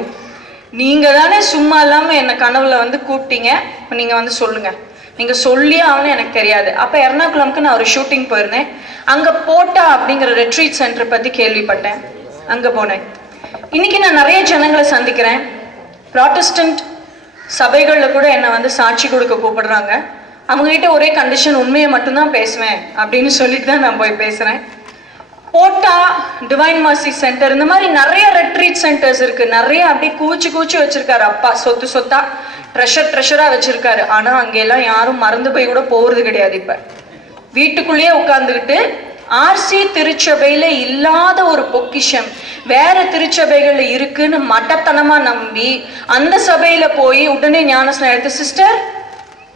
நீங்க தானே சும்மா இல்லாம என்னை கனவுல வந்து கூப்பிட்டீங்க, நீங்க வந்து சொல்லுங்க, நீங்க சொல்லியே ஆகணும், எனக்கு தெரியாது. அப்ப எர்ணாகுளம்க்கு நான் ஒரு ஷூட்டிங் போயிருந்தேன். அங்க போட்டா அப்படிங்கிற ரெட்ரீட் சென்டர் பத்தி கேள்விப்பட்டேன், அங்க போனேன். இன்னைக்கு நான் நிறைய ஜனங்களை சந்திக்கிறேன். ப்ராட்டஸ்டன்ட் சபைகள்ல கூட என்னை வந்து சாட்சி கொடுக்க கூப்பிடுறாங்க. அவங்க கிட்ட ஒரே கண்டிஷன், உண்மையை மட்டும்தான் பேசுவேன் அப்படின்னு சொல்லிட்டு தான் நான் போய் பேசுறேன். போட்டா, டிவைன் மர்சி சென்டர், இந்த மாதிரி நிறைய ரெட்ரீட் சென்டர்ஸ் இருக்கு. நிறைய அப்படியே கூச்சி வச்சிருக்காரு அப்பா, சொத்தா ட்ரெஷரா வச்சிருக்காரு. ஆனா அங்கெல்லாம் யாரும் மறந்து போய் கூட போறது கிடையாது. இப்ப வீட்டுக்குள்ளேயே உட்கார்ந்துக்கிட்டு ஆர்சி திருச்சபையில இல்லாத ஒரு பொக்கிஷம் வேற திருச்சபைகள்ல இருக்குன்னு மட்டத்தனமா நம்பி அந்த சபையில போய் உடனே ஞானஸ்நானம் எடுத்து, சிஸ்டர்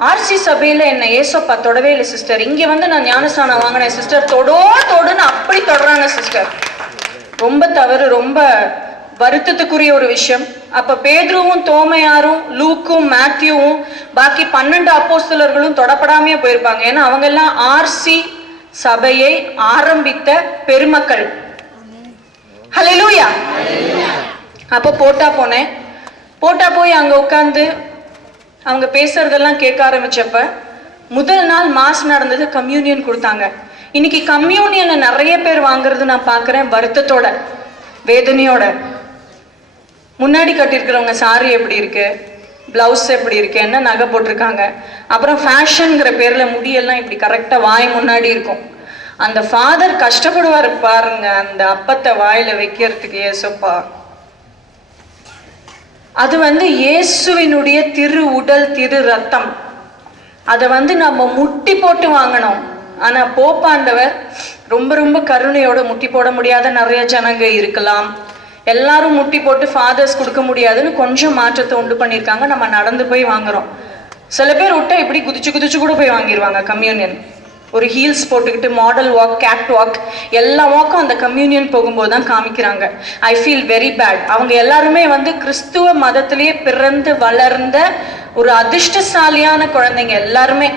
ஆர்சி சபையில என்ன ஏசோப்பா தொடவே இல்லை சிஸ்டர், இங்க வந்து நான் ஞானஸ்நானம் வாங்கினேன் சிஸ்டர், தொடுன்னு அப்படி தொடறாங்க சிஸ்டர். ரொம்ப தவறு, ரொம்ப வருத்தத்துக்குரிய ஒரு விஷயம். அப்ப பேதுருவும் தோமையாரும் லூக்கும் மேத்யூவும் பாக்கி 12 அப்போஸ்தலர்களும் தொடப்படாமையே போயிருப்பாங்க. ஏன்னா அவங்க எல்லாம் ஆர்சி சபையை ஆரம்பித்த பெருமக்கள். ஹல்லேலூயா. அப்ப போட்டா போனேன். போட்டா போய் அங்க உட்கார்ந்து அவங்க பேசுறதெல்லாம் கேட்க ஆரம்பிச்சப்ப முதல் நாள் மாஸ் நடந்தது, கம்யூனியன் கொடுத்தாங்க. இன்னைக்கு கம்யூனியனை நிறைய பேர் வாங்குறது நான் பாக்குறேன், வருத்தத்தோட வேதனையோட. முன்னாடி கட்டிருக்கிறவங்க சாரி எப்படி இருக்கு, பிளவுஸ் எப்படி இருக்கு, என்ன நகை போட்டிருக்காங்க. அப்புறம் ஃபேஷன்ங்கிற பேர்ல முடியெல்லாம் இப்படி கரெக்டா வாய் முன்னாடி இருக்கும். அந்த ஃபாதர் கஷ்டப்படுவாரு பாருங்க அந்த அப்பத்தை வாயில வைக்கிறதுக்கு. ஏசப்பா, அது இயேசுவினுடைய திரு உடல் திரு ரத்தம். அதை நம்ம முட்டி போட்டு வாங்கணும். ஆனா போப்பாண்டவர் ரொம்ப ரொம்ப கருணையோட, முட்டி போட முடியாத நிறைய ஜனங்க இருக்கலாம், எல்லாரும் முட்டி போட்டு ஃபாதர்ஸ் கொடுக்க முடியாதுன்னு கொஞ்சம் மாற்றத்தை உண்டு பண்ணியிருக்காங்க. நம்ம நடந்து போய் வாங்குறோம். சில பேர் விட்டா இப்படி குதிச்சு குதிச்சு கூட போய் வாங்கிடுவாங்க கம்யூனியன். ஒரு ஹீல்ஸ் போட்டுக்கிட்டு மாடல் வாக், கேட் வாக், எல்லா வாக்கும் அந்த கம்யூனியன் போகும்போது தான் காமிக்கிறாங்க. I feel very bad. அவங்க எல்லாருமே கிறிஸ்துவ மதத்திலேயே பிறந்து வளர்ந்த ஒரு அதிர்ஷ்டசாலியான குழந்தைங்க எல்லாருமே.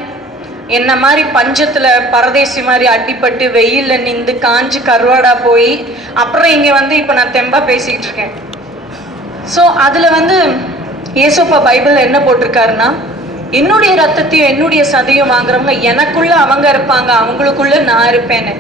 என்ன மாதிரி பஞ்சத்துல பரதேசி மாதிரி அடிப்பட்டு வெயில்ல நின்று காஞ்சு கருவாடா போய் அப்புறம் இங்க இப்ப நான் தெம்பா பேசிக்கிட்டு இருக்கேன். ஸோ அதுல ஏசப்பா பைபிள்ல என்ன போட்டிருக்காருன்னா, என்னுடைய ரத்தத்தையும் என்னுடைய சதையும் வாங்குறவங்க எனக்குள்ள அவங்க இருப்பாங்க, அவங்களுக்குள்ள நான் இருப்பேன்னு.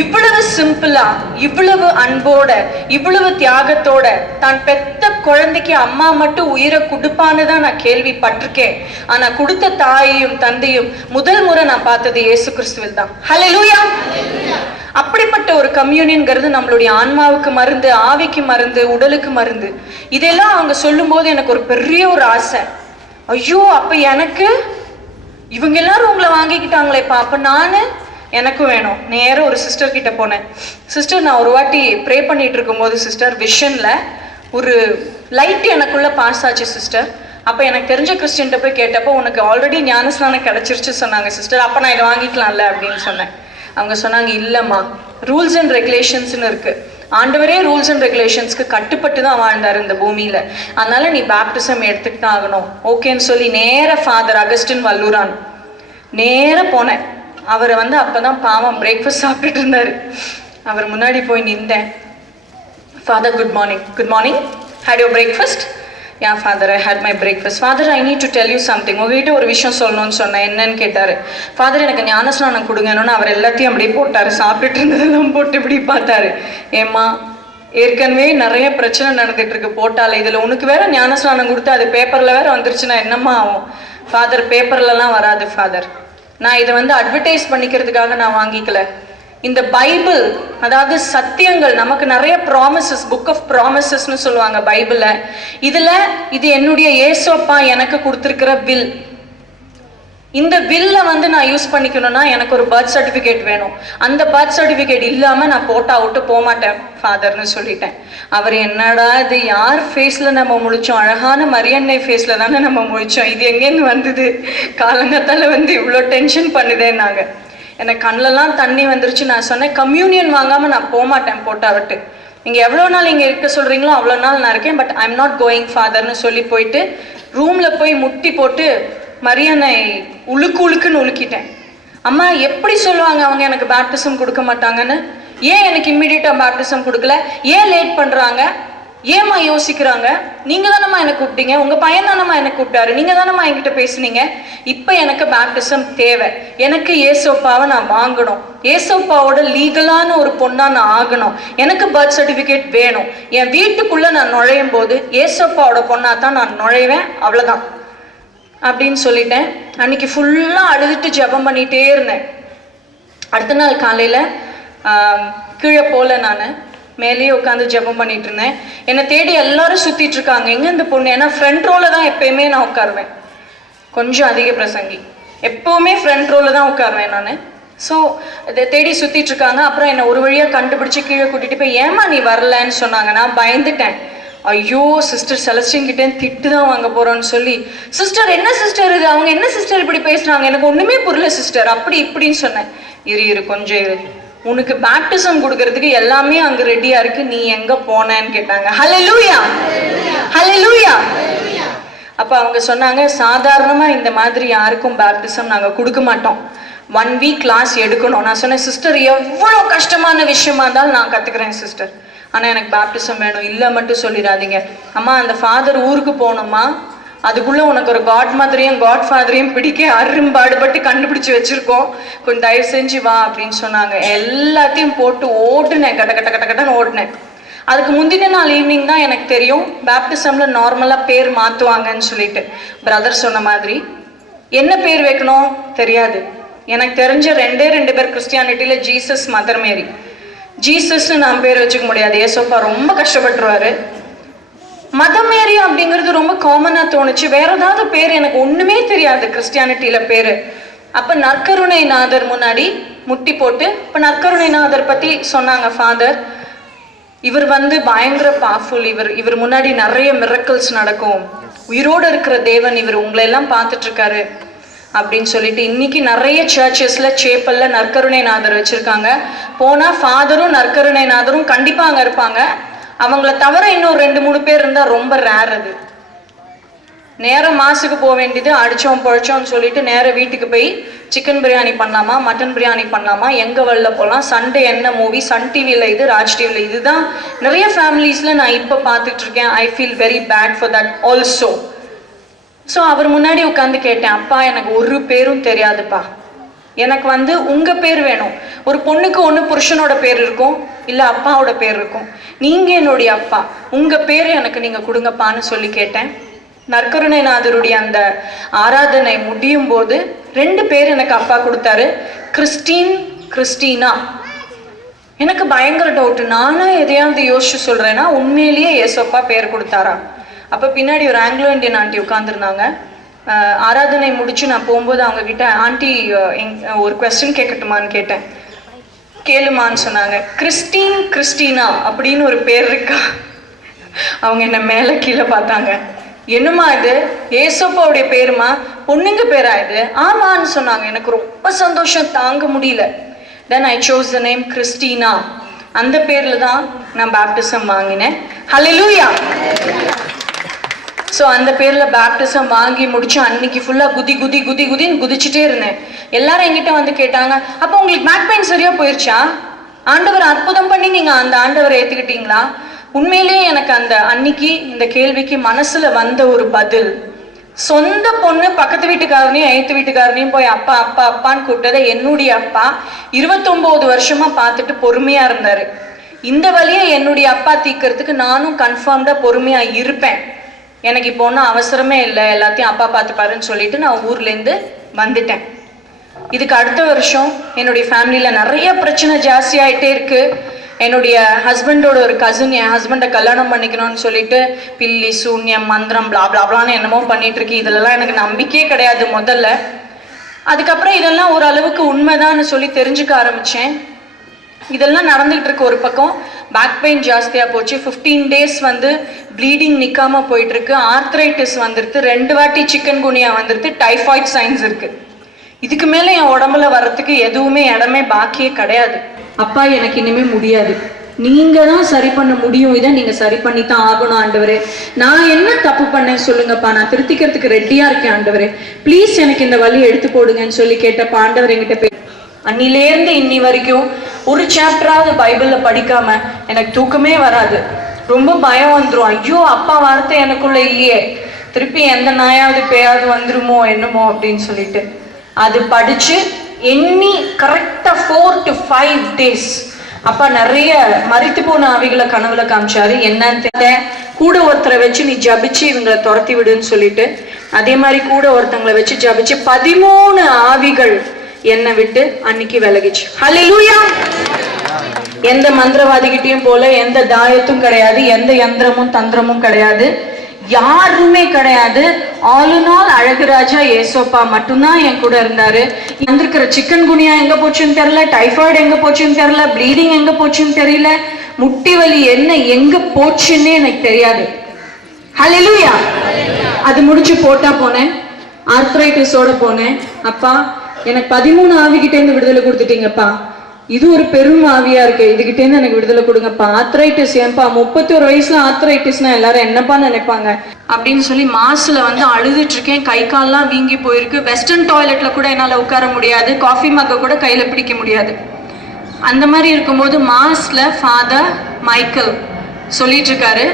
இவ்வளவு சிம்பிளா, இவ்வளவு அன்போட, இவ்வளவு தியாகத்தோட தான் பெத்த குழந்தைக்கு அம்மா மட்டும் உயிரை கொடுப்பான்னு தான் நான் கேள்விப்பட்டிருக்கேன். ஆனா கொடுத்த தாயையும் தந்தையும் முதல் முறை நான் பார்த்தது இயேசு கிறிஸ்துவில் தான். ஹல்லேலூயா. அப்படிப்பட்ட ஒரு கம்யூனியன்ங்கிறது நம்மளுடைய ஆன்மாவுக்கு மருந்து, ஆவிக்கு மருந்து, உடலுக்கு மருந்து. இதெல்லாம் அவங்க சொல்லும் போது எனக்கு ஒரு பெரிய ஒரு ஆசை. ஐயோ, அப்ப எனக்கு இவங்க எல்லாரும் உங்களை வாங்கிக்கிட்டாங்களேப்பா, அப்ப நானு எனக்கும் வேணும். நேரம் ஒரு சிஸ்டர் கிட்ட போனேன். சிஸ்டர், நான் ஒரு வாட்டி ப்ரே பண்ணிட்டு இருக்கும்போது சிஸ்டர் விஷன்ல ஒரு லைட் எனக்குள்ள பாஸ் ஆச்சு சிஸ்டர். அப்ப எனக்கு தெரிஞ்ச கிறிஸ்டின்ட்ட போய் கேட்டப்போ, உனக்கு ஆல்ரெடி ஞானஸ்நானம் கிடைச்சிருச்சு சொன்னாங்க சிஸ்டர். அப்ப நான் இதை வாங்கிக்கலாம்ல அப்படின்னு சொன்னேன். அவங்க சொன்னாங்க, இல்லம்மா, ரூல்ஸ் அண்ட் ரெகுலேஷன்ஸ்னு இருக்கு. ஆண்டவரே ரூல்ஸ் அண்ட் ரெகுலேஷன்ஸ்க்கு கட்டுப்பட்டு தான் வாழ்ந்தார் இந்த பூமியில. அதனால நீ பேப்டிசம் எடுத்துட்டு தான் ஆகணும். ஓகேன்னு சொல்லி நேர ஃபாதர் அகஸ்டின் வல்லூரான் நேர போனேன். அவரை அப்பதான் பாவம் பிரேக்ஃபாஸ்ட் சாப்பிட்டுட்டு இருந்தாரு. அவர் முன்னாடி போய் நின்றேன். Father, good morning. Good morning. Had your breakfast? Yeah father, I had my breakfast. Father, I need to tell you something. உங்ககிட்ட ஒரு விஷயம் சொல்லணும்னு சொன்னேன். என்னன்னு கேட்டாரு. ஃபாதர், எனக்கு ஞானஸ்நானம் கொடுங்கன்னு அவர் எல்லாத்தையும் அப்படியே போட்டாரு. சாப்பிட்டுட்டு இருந்ததெல்லாம் போட்டு இப்படி பார்த்தாரு. ஏம்மா, ஏற்கனவே நிறைய பிரச்சனை நடந்துட்டு இருக்கு போட்டால, இதுல உனக்கு வேற ஞானஸ்நானம் கொடுத்து அது பேப்பர்ல வேற வந்துருச்சுன்னா என்னம்மா ஆகும்? ஃபாதர், பேப்பர்லலாம் வராது ஃபாதர். நான் இதை அட்வர்டைஸ் பண்ணிக்கிறதுக்காக நான் வாங்கிக்கல. இந்த பைபிள், அதாவது சத்தியங்கள், நமக்கு நிறைய ப்ராமிசஸ், புக் ஆஃப் ப்ராமிசஸ்னு சொல்லுவாங்க பைபிள. இது என்னுடைய ஏசப்பா எனக்கு கொடுத்துருக்கிற வில். இந்த வில்ல நான் யூஸ் பண்ணிக்கணும்னா எனக்கு ஒரு பர்த் சர்டிபிகேட் வேணும். அந்த பர்த் சர்டிபிகேட் இல்லாம நான் போட்டா விட்டு போக மாட்டேன் ஃபாதர்னு சொல்லிட்டேன். அவர், என்னடா இது, யார் ஃபேஸ்ல நம்ம முழிச்சோம்? அழகான மரியன்னை ஃபேஸ்ல தானே நம்ம முழிச்சோம், இது எங்கேருந்து வந்தது? காலங்கத்தால இவ்வளோ டென்ஷன் பண்ணுதேன்னாங்க. எனக்கு கண்ணிலலாம் தண்ணி வந்துருச்சு. நான் சொன்னேன், கம்யூனியன் வாங்காம நான் போக மாட்டேன் போட்டா விட்டு. நீங்க எவ்வளோ நாள் இங்க இருக்க சொல்றீங்களோ அவ்வளோ நாள் நான் இருக்கேன், but I am not going ஃபாதர்னு சொல்லி போயிட்டு ரூம்ல போய் முட்டி போட்டு மரியனை உழுக்குன்னு உழுக்கிட்டேன். அம்மா, எப்படி சொல்லுவாங்க அவங்க எனக்கு பேப்டிசம் கொடுக்க மாட்டாங்கன்னு? ஏன் எனக்கு இம்மிடியட்டா பேப்டிசம் கொடுக்கல? ஏன் லேட் பண்றாங்க? ஏம்மா யோசிக்கிறாங்க? நீங்க தானம்மா எனக்கு கூப்பிட்டீங்க, உங்க பையன் தானம்மா எனக்கு கூப்பிட்டாரு, நீங்க தானம்மா என்கிட்ட பேசுனீங்க. இப்ப எனக்கு பேப்டிசம் தேவை. எனக்கு ஏசோப்பாவை நான் வாங்கணும், ஏசோப்பாவோட லீகலான ஒரு பொண்ணா நான் ஆகணும். எனக்கு பர்த் சர்டிபிகேட் வேணும். என் வீட்டுக்குள்ள நான் நுழையும் போது ஏசோப்பாவோட பொண்ணா தான் நான் நுழைவேன், அவ்வளவுதான் அப்படின்னு சொல்லிட்டேன். அன்னைக்கு ஃபுல்லா அழுதுட்டு ஜெபம் பண்ணிட்டே இருந்தேன். அடுத்த நாள் காலையில கீழே போல நான் மேலேயே உட்காந்து ஜெபம் பண்ணிட்டு இருந்தேன். என்னை தேடி எல்லாரும் சுத்திட்டு இருக்காங்க, எங்க இந்த பொண்ணு? ஏன்னா ஃப்ரண்ட் ரோல தான் எப்பயுமே நான் உட்காருவேன். கொஞ்சம் அதிக பிரசங்கி, எப்பவுமே ஃப்ரண்ட் ரோல தான் உட்காருவேன் நான். ஸோ இதை தேடி சுத்திட்டு இருக்காங்க. அப்புறம் என்னை ஒரு வழியா கண்டுபிடிச்சு கீழே கூட்டிட்டு போய், ஏமா நீ வரலன்னு சொன்னாங்க. நான் பயந்துட்டேன். ஐயோ, சிஸ்டர் செலஸ்டின் கிட்டே திட்டு தான் வாங்க போறோன்னு சொல்லி, சிஸ்டர் என்ன சிஸ்டர் இது, அவங்க என்ன சிஸ்டர் இப்படி பேசுறாங்க, எனக்கு ஒண்ணுமே புரியல சிஸ்டர், அப்படி இப்படின்னு சொன்னேன். இரு கொஞ்சம் இரு, உனக்கு பேப்டிசம் கொடுக்கறதுக்கு எல்லாமே அங்க ரெடியா இருக்கு, நீ எங்க போனேன்னு கேட்டாங்க. ஹல்லேலூயா, ஹல்லேலூயா. அப்ப அவங்க சொன்னாங்க, சாதாரணமா இந்த மாதிரி யாருக்கும் பேப்டிசம் நாங்க கொடுக்க மாட்டோம், 1 வீக் கிளாஸ் எடுக்கணும். நான் சொன்னேன், சிஸ்டர் எவ்வளவு கஷ்டமான விஷயமா இருந்தாலும் நான் கத்துக்கிறேன் சிஸ்டர், ஆனா எனக்கு பேப்டிசம் வேணும். இல்ல மட்டும் சொல்லிடாதீங்க. அம்மா, அந்த ஃபாதர் ஊருக்கு போகணுமா, அதுக்குள்ள உனக்கு ஒரு காட் மதரையும் காட் ஃபாதரையும் பிடிக்க அரும்பாடுபட்டு கண்டுபிடிச்சு வச்சிருக்கோம், கொஞ்சம் தயவு செஞ்சு வா அப்படின்னு சொன்னாங்க. எல்லாத்தையும் போட்டு ஓட்டுனேன், கட்ட கட்ட கட்ட கட்டன்னு ஓட்டுனேன். அதுக்கு முந்தின நாள் ஈவினிங் தான் எனக்கு தெரியும் பேப்டிசம்ல நார்மலாக பேர் மாற்றுவாங்கன்னு சொல்லிட்டு. பிரதர் சொன்ன மாதிரி என்ன பேர் வைக்கணும் தெரியாது. எனக்கு தெரிஞ்ச ரெண்டு பேர் கிறிஸ்டியானிட்டியில் ஜீசஸ், மதர் மேரி. ஜீசஸ்ன்னு நான் பேர் வச்சுக்க முடியாது, ஏசப்பா ரொம்ப கஷ்டப்பட்டுருவாரு. மதர் மேரி அப்படிங்கிறது ரொம்ப காமனாக தோணுச்சு. வேற ஏதாவது பேர் எனக்கு ஒன்றுமே தெரியாது கிறிஸ்டியானிட்டியில் பேர். அப்போ நற்கருணை நாதர் முன்னாடி முட்டி போட்டு, இப்போ நற்கருணை நாதர் பற்றி சொன்னாங்க ஃபாதர். இவர் வந்து பயங்கர பவர்ஃபுல், இவர் முன்னாடி நிறைய மிரக்கல்ஸ் நடக்கும், உயிரோடு இருக்கிற தேவன் இவர், உங்களை எல்லாம் பார்த்துட்டு இருக்காரு அப்படின்னு சொல்லிட்டு. இன்னைக்கு நிறைய சர்ச்சஸ்ல சேப்பல்ல நற்கருணை நாதர் வச்சிருக்காங்க. போனா ஃபாதரும் நற்கருணை நாதரும் கண்டிப்பா அங்க இருப்பாங்க. அவங்கள தவிர இன்னும் 2-3 பேர் இருந்தா ரொம்ப ரேர். அது நேரம் மாசுக்கு போக வேண்டியது, அடிச்சோம் பொழைச்சோம்னு சொல்லிட்டு நேரம் வீட்டுக்கு போய் சிக்கன் பிரியாணி பண்ணலாமா, மட்டன் பிரியாணி பண்ணலாமா, எங்க வெளில போகலாம், சண்டே என்ன மூவி, சன் டிவியில் இது, ராஜ் டிவியில் இதுதான் நிறைய ஃபேமிலிஸ்ல நான் இப்போ பார்த்துட்டு இருக்கேன். I feel very bad for that also. So அவர் முன்னாடி உட்காந்து கேட்டேன், அப்பா எனக்கு ஒரு பேரும் தெரியாதுப்பா, எனக்கு வந்து உங்க பேர் வேணும். ஒரு பொண்ணுக்கு ஒன்று புருஷனோட பேர் இருக்கும், இல்லை அப்பாவோட பேர் இருக்கும். நீங்க என்னுடைய அப்பா, உங்க பேர் எனக்கு நீங்க கொடுங்கப்பான்னு சொல்லி கேட்டேன். நற்கருணைநாதருடைய அந்த ஆராதனை முடியும் போது 2 பேர் எனக்கு அப்பா கொடுத்தாரு, கிறிஸ்டின், கிறிஸ்டினா. எனக்கு பயங்கர டவுட், நானும் எதையாவது யோசிச்சு சொல்றேன்னா உண்மையிலேயே ஏசப்பா பேர் கொடுத்தாரா? அப்போ பின்னாடி ஒரு ஆங்கிலோ இந்தியன் ஆண்டி உட்காந்துருந்தாங்க. ஆராதனை முடிச்சு நான் போகும்போது அவங்க கிட்ட, ஆண்டி ஒரு கொஸ்டின் கேட்கட்டுமான்னு கேட்டேன். கேளுமான்னு சொன்னாங்க. கிறிஸ்டின், கிறிஸ்டினா அப்படின்னு ஒரு பேர் இருக்கா? அவங்க என்ன மேலே கீழே பார்த்தாங்க. என்னம்மா இது, ஏசப்பாவுடைய பேருமா, பொண்ணுங்க பேரா இது? ஆமான்னு சொன்னாங்க. எனக்கு ரொம்ப சந்தோஷம் தாங்க முடியல. Then I chose the name Christina. அந்த பேர்ல தான் நான் பேப்டிசம் வாங்கினேன். ஹல்லேலூயா. ஸோ அந்த பேரில் பேப்டிசம் வாங்கி முடிச்சு அன்னைக்கு ஃபுல்லாக குதின்னு குதிச்சுட்டே இருந்தேன். எல்லாரும் என்கிட்ட வந்து கேட்டாங்க, அப்போ உங்களுக்கு பேக் பெயின் சரியா போயிடுச்சா? ஆண்டவர் அற்புதம் பண்ணி நீங்கள் அந்த ஆண்டவரை ஏற்றுக்கிட்டீங்களா? உண்மையிலேயே எனக்கு அந்த அன்னைக்கு இந்த கேள்விக்கு மனசுல வந்த ஒரு பதில், சொந்த பொண்ணு பக்கத்து வீட்டுக்காரனையும் எய்த்து வீட்டுக்காரனையும் போய் அப்பா அப்பா அப்பான்னு கூப்பிட்டதை என்னுடைய அப்பா 29 வருஷமா பார்த்துட்டு பொறுமையா இருந்தாரு. இந்த வழியை என்னுடைய அப்பா தீக்கிறதுக்கு நானும் கன்ஃபார்ம்டா பொறுமையா இருப்பேன். எனக்கு இப்போ ஒன்றும் அவசரமே இல்லை, எல்லாத்தையும் அப்பா பார்த்துப்பாருன்னு சொல்லிட்டு நான் ஊர்லேருந்து வந்துட்டேன். இதுக்கு அடுத்த வருஷம் என்னுடைய ஃபேமிலியில் நிறைய பிரச்சனை ஜாஸ்தி ஆகிட்டே இருக்கு. என்னுடைய ஹஸ்பண்டோட ஒரு கசின் என் ஹஸ்பண்டை கல்யாணம் பண்ணிக்கணும்னு சொல்லிட்டு பில்லி, சூன்யம், மந்திரம், பிளாப்லான்னு என்னமோ பண்ணிட்டு இருக்கு. இதுலலாம் எனக்கு நம்பிக்கையே கிடையாது முதல்ல. அதுக்கப்புறம் இதெல்லாம் ஓரளவுக்கு உண்மைதான்னு சொல்லி தெரிஞ்சுக்க ஆரம்பித்தேன். இதெல்லாம் நடந்துகிட்டு இருக்கு. ஒரு பக்கம் பேக் பெயின் ஜாஸ்தியாக போச்சு. 15 டேஸ் வந்து ப்ளீடிங் நிற்காம போயிட்டு இருக்கு. ஆர்த்ரைட்டிஸ் வந்துருக்கு, 2 வாட்டி சிக்கன் குனியா வந்துருக்கு, டைஃபாய்ட் சைன்ஸ் இருக்கு. இதுக்கு மேலே என் உடம்புல வர்றதுக்கு எதுவுமே இடமே பாக்கியே கிடையாது. அப்பா எனக்கு இனிமே முடியாது, நீங்க தான் சரி பண்ண முடியும், இதை நீங்க சரி பண்ணி தான் ஆகணும் ஆண்டவரே. நான் என்ன தப்பு பண்ணேன் சொல்லுங்கப்பா, நான் திருத்திக்கிறதுக்கு ரெடியா இருக்கேன் ஆண்டவரே, ப்ளீஸ் எனக்கு இந்த வழி எடுத்து போடுங்கன்னு சொல்லி கேட்டப்ப ஆண்டவர் என்கிட்ட போய் அன்னிலேருந்து இன்னி வரைக்கும் ஒரு சாப்டராவது பைபிள்ல படிக்காம எனக்கு தூக்கமே வராது. ரொம்ப பயம் வந்துடும். ஐயோ அப்பா வார்த்தை எனக்குள்ள இல்லையே, திருப்பி எந்த நாயாவது பேயாவது வந்துருமோ என்னமோ அப்படின்னு சொல்லிட்டு அது படிச்சு எண்ணி கரெக்டா 4 to 5 டேஸ் அப்பா நிறைய மரித்து போன ஆவிகளை கனவுல காமிச்சாரு. என்னன்னு தெரியல, கூட ஒருத்தரை வச்சு நீ ஜபிச்சு இவங்களை துரத்தி விடுன்னு சொல்லிட்டு அதே மாதிரி கூட ஒருத்தங்களை வச்சு ஜபிச்சு 13 ஆவிகள் என்னை விட்டு அன்னைக்கு விலகிச்சு. ஹல்லேலூயா. எந்த மந்திரவாதிகிட்டையும் போல எந்த தாயத்தும் கிடையாது, எந்த யந்திரமும் தந்திரமும் கிடையாது, யாருமே கிடையாது. ஆளுநாள் அழகுராஜா ஏசோப்பா மட்டும்தான் என் கூட இருந்தாரு. வந்திருக்கிற சிக்கன் குனியா எங்க போச்சுன்னு தெரியல, டைஃபாய்டு எங்க போச்சுன்னு தெரியல, ப்ளீடிங் எங்க போச்சுன்னு தெரியல, முட்டி வலி என்ன எங்க போச்சுன்னே எனக்கு தெரியாது. ஹல்லேலூயா. அது முடிச்சு போட்டா போனேன், ஆர்த்ரைட்டிஸோட போனேன். அப்பா எனக்கு 13 ஆவிகிட்ட இருந்து விடுதலை கொடுத்துட்டீங்கப்பா, இது ஒரு பெரும் ஆவியா இருக்கு, இதுகிட்ட இருந்து எனக்கு விடுதலை கொடுங்கப்பா. ஆர்த்ரைட்டிஸ் ஏன்பா 31 வயசுல ஆர்த்ரைட்டிஸ்னா எல்லாரும் என்னப்பா நினைப்பாங்க அப்படின்னு சொல்லி மாசுல வந்து அழுதுட்டு இருக்கேன். கை கால்லாம் வீங்கி போயிருக்கு. வெஸ்டர்ன் டாய்லெட்ல கூட என்னால உட்கார முடியாது, காஃபி மக்க கூட கையில பிடிக்க முடியாது. அந்த மாதிரி இருக்கும்போது மாஸ்ல ஃபாதர் மைக்கேல் சொல்லிட்டு இருக்காரு,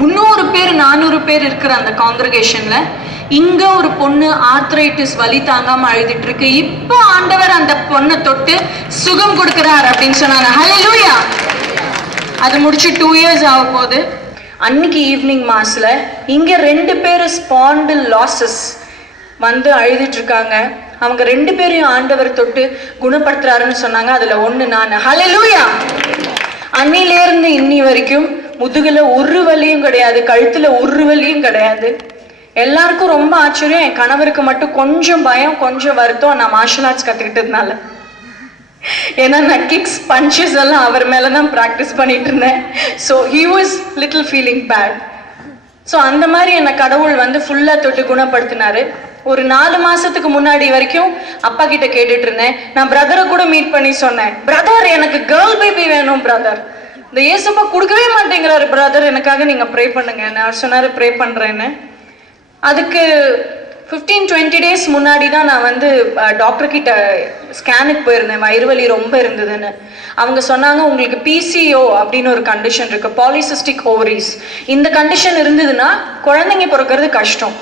300 பேர் 400 பேர் இருக்கிற அந்த காங்கிரிகேஷன்ல இங்க ஒரு பொண்ணு ஆர்த்ரைட்டிஸ் வலி தாங்காம அழுதுட்டு இருக்கு, இப்ப ஆண்டவர் அந்த பொண்ணை தொட்டு சுகம் கொடுக்கிறார் அப்படின்னு சொன்னாங்க. ஹல்லேலூயா. அது முடிச்சு 2 years ஆக போகுது. அன்னைக்கு ஈவினிங் மாஸில் இங்கே 2 பேர் ஸ்பாண்டில் லாசஸ் வந்து அழுதுட்டு இருக்காங்க. அவங்க 2 பேரையும் ஆண்டவர் தொட்டு குணப்படுத்துறாருன்னு சொன்னாங்க. அதில் ஒன்று நான். ஹல்லேலூயா. அன்னிலேருந்து இன்னி வரைக்கும் முதுகில் ஒரு வலியும் கிடையாது, கழுத்தில் ஒரு வலியும் கிடையாது. எல்லாருக்கும் ரொம்ப ஆச்சரியம். என் கணவருக்கு மட்டும் கொஞ்சம் பயம், கொஞ்சம் வருத்தம். நான் மார்ஷல் ஆர்ட்ஸ் கற்றுக்கிட்டதுனால. ஏன்னா நான் கிக்ஸ் பஞ்சஸ் எல்லாம் அவர் மேலே தான் ப்ராக்டிஸ் பண்ணிட்டு இருந்தேன். So he was little feeling bad. So அந்த மாதிரி என்னை கடவுள் வந்து ஃபுல்லாக தொட்டு குணப்படுத்தினாரு. ஒரு 4 மாசத்துக்கு முன்னாடி வரைக்கும் அப்பா கிட்ட கேட்டுட்டு இருந்தேன். நான் பிரதரை கூட மீட் பண்ணி சொன்னேன், பிரதர் எனக்கு கேர்ள் பேபி வேணும் பிரதர், இந்த ஏசப்பா கொடுக்கவே மாட்டேங்கிறாரு பிரதர், எனக்காக நீங்க ப்ரே பண்ணுங்க. நான் சொன்னாரு ப்ரே பண்றேன்னு. அதுக்கு 15-20 days முன்னாடி தான் நான் வந்து டாக்டர் கிட்ட ஸ்கேனுக்கு போயிருந்தேன். வயிறு வலி ரொம்ப இருந்ததுன்னு. அவங்க சொன்னாங்க, உங்களுக்கு PCO அப்படின்னு ஒரு கண்டிஷன் இருக்கு, பாலிசிஸ்டிக் ஓவரிஸ். இந்த கண்டிஷன் இருந்ததுன்னா குழந்தைங்க பிறக்கிறது கஷ்டம்.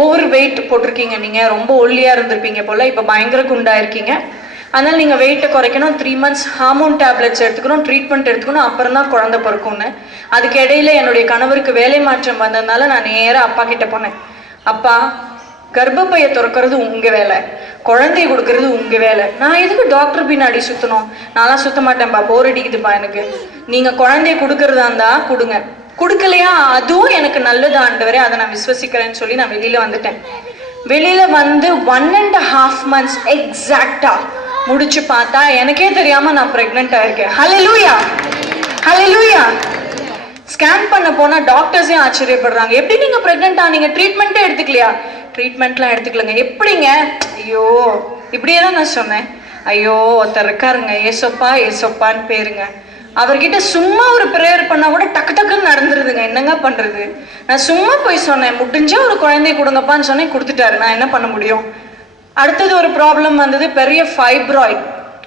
ஓவர் வெயிட் போட்டிருக்கீங்க, நீங்க ரொம்ப ஒல்லியா இருந்திருப்பீங்க போல, இப்போ பயங்கர குண்டா இருக்கீங்க. அதனால நீங்க வெயிட்டை குறைக்கணும், 3 months ஹார்மோன் டேப்லெட்ஸ் எடுத்துக்கணும், ட்ரீட்மெண்ட் எடுத்துக்கணும், அப்புறம் தான் குழந்தை பிறக்கும்னு. அதுக்கு இடையில என்னுடைய கணவருக்கு வேலை மாற்றம் வந்ததுனால நான் நேராக அப்பா கிட்ட போனேன். அப்பா, கர்ப்பப்பையை திறக்கிறது உங்க வேலை, குழந்தைய கொடுக்கறது உங்க வேலை, நான் எதுக்கு டாக்டர் பின்னாடி சுத்தணும்? நான்லாம் சுத்த மாட்டேன்ப்பா, போர் அடிக்குதுப்பா எனக்கு. நீங்க குழந்தைய கொடுக்கறதா இருந்தா கொடுங்க, கொடுக்கலையா அதுவும் எனக்கு நல்லது ஆண்டவரே, அதை நான் விசுவசிக்கிறேன்னு சொல்லி நான் வெளியில வந்துட்டேன். வெளியில வந்து 1.5 months எக்ஸாக்டா முடிச்சு பார்த்தா எனக்கே தெரியாம நான் பிரெக்னென்ட் ஆயிருக்கேன். ஹல்லேலூயா, ஹல்லேலூயா. ஸ்கேன் பண்ண போனா டாக்டர்ஸே ஆச்சரியப்படுறாங்க, எப்படி நீங்க பிரெக்னென்ட் ஆனீங்க, ட்ரீட்மெண்ட்டே எடுத்துக்கலையா? ட்ரீட்மெண்ட்லாம் எடுத்துக்கலங்க. எப்படிங்க? ஐயோ, இப்படியே தான் நான் சொன்னேன். ஐயோ, ஒருத்தர் இருக்காருங்க, ஏசப்பா ஏசப்பான்னு பேருங்க, அவர்கிட்ட சும்மா ஒரு ப்ரேயர் பண்ணா கூட டக்கு டக்குன்னு நடந்துருதுங்க. என்னங்க பண்றது? நான் சும்மா போய் சொன்னேன், முடிஞ்சா ஒரு குழந்தைய கொடுங்கப்பான்னு சொன்னேன், கொடுத்துட்டாரு. நான் என்ன பண்ண முடியும்? அடுத்தது ஒரு ப்ராப்ளம் வந்தது, பெரிய ஃபைப்ராய்ட்.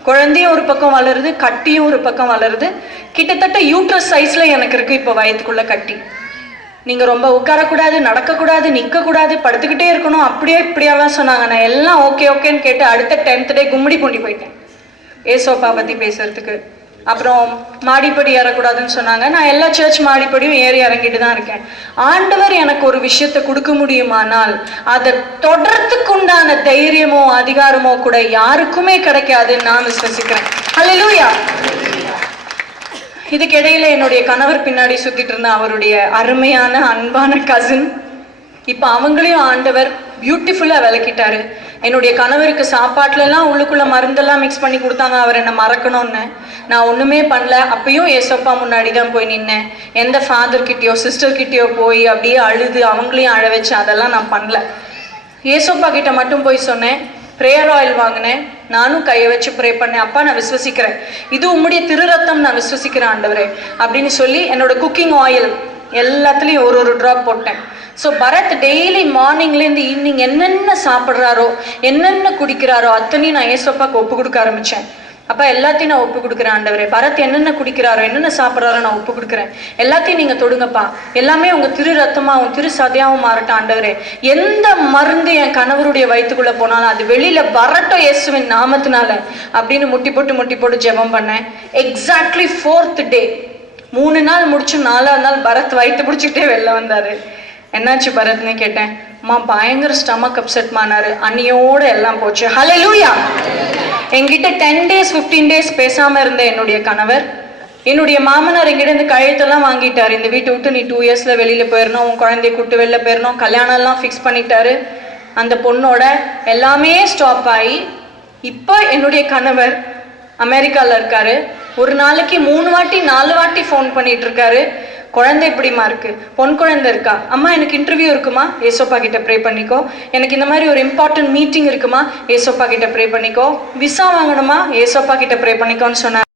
குழந்தையும் ஒரு பக்கம் வளருது, கட்டியும் ஒரு பக்கம் வளருது. கிட்டத்தட்ட யூட்ரஸ் சைஸ்ல எனக்கு இருக்கு இப்போ வயிற்றுக்குள்ள கட்டி. நீங்க ரொம்ப உட்காரக்கூடாது, நடக்கக்கூடாது, நிற்கக்கூடாது, படுத்துக்கிட்டே இருக்கணும், அப்படியே இப்படியெல்லாம் சொன்னாங்க. நான் எல்லாம் ஓகே ஓகேன்னு கேட்டு அடுத்த 10th day கும்மிடி பூண்டி போயிட்டேன் ஏசோப்பா பத்தி பேசுறதுக்கு. அப்புறம் மாடிப்படி ஏறக்கூடாதுன்னு சொன்னாங்க. நான் எல்லா சர்ச் மாடிப்படியும் ஏறி இறங்கிட்டு தான் இருக்கேன். ஆண்டவர் எனக்கு ஒரு விஷயத்தை கொடுக்க முடியுமானால் அதை தொடர்றதுக்கு உண்டான தைரியமோ அதிகாரமோ கூட யாருக்குமே கிடைக்காதுன்னு நான் விசுவசிக்கிறேன். ஹல்லேலூயா. இதுக்கு இடையில என்னுடைய கணவர் பின்னாடி சுத்திட்டு இருந்த அவருடைய அருமையான அன்பான கசின், இப்ப அவங்களையும் ஆண்டவர் பியூட்டிஃபுல்லா விளக்கிட்டாரு. என்னுடைய கணவருக்கு சாப்பாட்டுல எல்லாம் உள்ளுக்குள்ள மருந்தெல்லாம் மிக்ஸ் பண்ணி கொடுத்தாங்க, அவர் என்ன மறக்கணும்னு. நான் ஒண்ணுமே பண்ணல. அப்பயும் ஏசப்பா முன்னாடி தான் போய் நின்னேன். எந்த ஃபாதர் கிட்டயோ சிஸ்டர் கிட்டயோ போய் அப்படியே அழுது அவங்களையும் அழ வச்சு அதெல்லாம் நான் பண்ணல. ஏசப்பா கிட்ட மட்டும் போய் சொன்னேன், ப்ரேயர் ஆயில் வாங்கினேன், நானும் கையை வச்சு ப்ரே பண்ணேன். அப்பா, நான் விசுவசிக்கிறேன், இது உம்முடைய திருரத்தம், நான் விசுவசிக்கிறேன் ஆண்டவரே அப்படின்னு சொல்லி என்னோட குக்கிங் ஆயில் எல்லாத்துலேயும் ஒரு ட்ராப் போட்டேன். ஸோ பரத் டெய்லி மார்னிங்லேருந்து ஈவினிங் என்னென்ன சாப்பிட்றாரோ என்னென்ன குடிக்கிறாரோ அத்தனையும் நான் ஏசப்பாக்கு ஒப்பு கொடுக்க ஆரம்பித்தேன். அப்பா, எல்லாத்தையும் நான் ஒப்பு கொடுக்குறேன் ஆண்டவரே. பரத் என்னென்ன குடிக்கிறாரோ என்னென்ன சாப்பிட்றாரோ நான் ஒப்பு கொடுக்குறேன். எல்லாத்தையும் நீங்கள் தொடுங்கப்பா. எல்லாமே உங்கள் திரு ரத்தமாகவும் திரு சதையாகவும் மாறட்டும் ஆண்டவரே. எந்த மருந்து என் கணவருடைய வயிற்றுக்குள்ளே போனாலும் அது வெளியில் வரட்டும் இயேசுவின் நாமத்தினால அப்படின்னு முட்டி போட்டு ஜெபம் பண்ணேன். எக்ஸாக்ட்லி 4th day 3 நாள் முடிச்சு 4ஆவது நாள் பரத் வயிற்று பிடிச்சிக்கிட்டே வெளில வந்தார். என்னாச்சு பரத்னே கேட்டேன். அம்மா, பயங்கர ஸ்டமக் அப்செட் மானாரு. அன்னியோட எல்லாம் போச்சு. ஹல்லேலூயா. என்கிட்ட 10 days 15 days பேசாம இருந்த என்னுடைய கணவர், என்னுடைய மாமனார் என்கிட்ட இந்த கழுத்தெல்லாம் வாங்கிட்டாரு. இந்த வீட்டை விட்டு நீ 2 yearsல வெளியில போயிடணும், உன் குழந்தைய கூட்டு வெளில போயிடணும், கல்யாணம் எல்லாம் ஃபிக்ஸ் பண்ணிட்டாரு. அந்த பொண்ணோட எல்லாமே ஸ்டாப் ஆகி இப்போ என்னுடைய கணவர் அமெரிக்கால இருக்காரு. ஒரு நாளைக்கு 3 வாட்டி 4 வாட்டி ஃபோன் பண்ணிட்டு இருக்காரு. குழந்தை எப்படிமா இருக்கு, பொன் குழந்தை இருக்கா, அம்மா எனக்கு இன்டர்வியூ இருக்குமா, ஏசப்பா கிட்ட ப்ரே பண்ணிக்கோ, எனக்கு இந்த மாதிரி ஒரு இம்பார்ட்டன்ட் மீட்டிங் இருக்குமா, ஏசப்பா கிட்ட ப்ரே பண்ணிக்கோ, விசா வாங்கணுமா, ஏசப்பா கிட்ட ப்ரே பண்ணிக்கோன்னு சொன்னார்.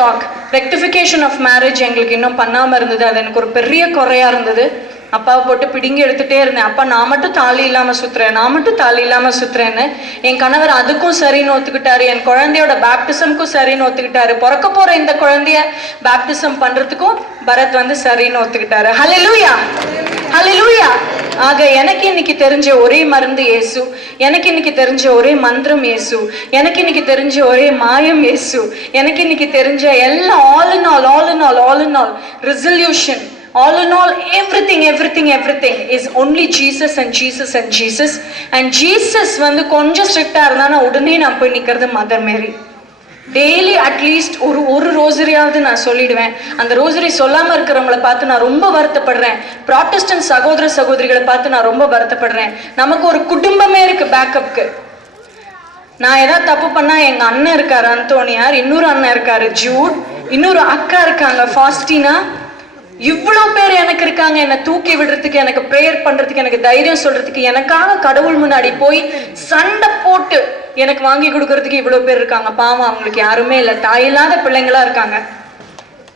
டாக் ரெக்டிஃபிகேஷன் ஆஃப் மேரேஜ் எங்களுக்கு இன்னும் பண்ணாமல் இருந்தது. அது எனக்கு ஒரு பெரிய குறையா இருந்தது. அப்பாவை போட்டு பிடுங்கி எடுத்துகிட்டே இருந்தேன். அப்பா, நான் மட்டும் தாலி இல்லாமல் சுற்றுறேன், நான் மட்டும் தாலி இல்லாமல் சுற்றுறேன்னு. என் கணவர் அதுக்கும் சரின்னு ஒத்துக்கிட்டாரு. என் குழந்தையோட பேப்டிசம்க்கும் சரின்னு ஒத்துக்கிட்டாரு. பிறக்க போகிற இந்த குழந்தைய பேப்டிசம் பண்ணுறதுக்கும் பரத் வந்து சரின்னு ஒத்துக்கிட்டாரு. ஹல்லேலூயா, ஹல்லேலூயா. ஆக எனக்கு இன்னைக்கு தெரிஞ்ச ஒரே மருந்து இயேசு, எனக்கு இன்னைக்கு தெரிஞ்ச ஒரே மந்திரம் இயேசு, எனக்கு இன்னைக்கு தெரிஞ்ச ஒரே மாயம் இயேசு, எனக்கு இன்னைக்கு தெரிஞ்ச எல்லாம் all in all resolution, all in all everything is only Jesus and Jesus வந்து கொஞ்சம் ஸ்ட்ரிக்டா இருந்தா உடனே நான் போய் நிக்கிறது மதர் மேரி. டெய்லி அட்லீஸ்ட் ஒரு ரோசரியாவது நான் சொல்லிடுவேன். அந்த ரோசரி சொல்லாம இருக்கிறவங்கள பார்த்து நான் ரொம்ப வருத்தப்படுறேன். ப்ராட்டஸ்டன்ட் சகோதர சகோதரிகளை பார்த்து நான் ரொம்ப வருத்தப்படுறேன். நமக்கு ஒரு குடும்பமே இருக்கு பேக்கப்க்கு. நான் ஏதாவது தப்பு பண்ணா எங்க அண்ணன் இருக்காரு அந்தோனியார், இன்னொரு அண்ணன் இருக்காரு ஜூட், இன்னொரு அக்கா இருக்காங்க ஃபாஸ்டினா, இவ்வளவு பேர் எனக்கு இருக்காங்க என்னை தூக்கி விடுறதுக்கு, எனக்கு ப்ரேயர் பண்றதுக்கு, எனக்கு தைரியம் சொல்றதுக்கு, எனக்காக கடவுள் முன்னாடி போய் சண்டை போட்டு எனக்கு வாங்கி கொடுக்கறதுக்கு இவ்வளவு பேர் இருக்காங்க. பாவம் அவங்களுக்கு யாருமே இல்லை, தாயில்லாத பிள்ளைங்களா இருக்காங்க.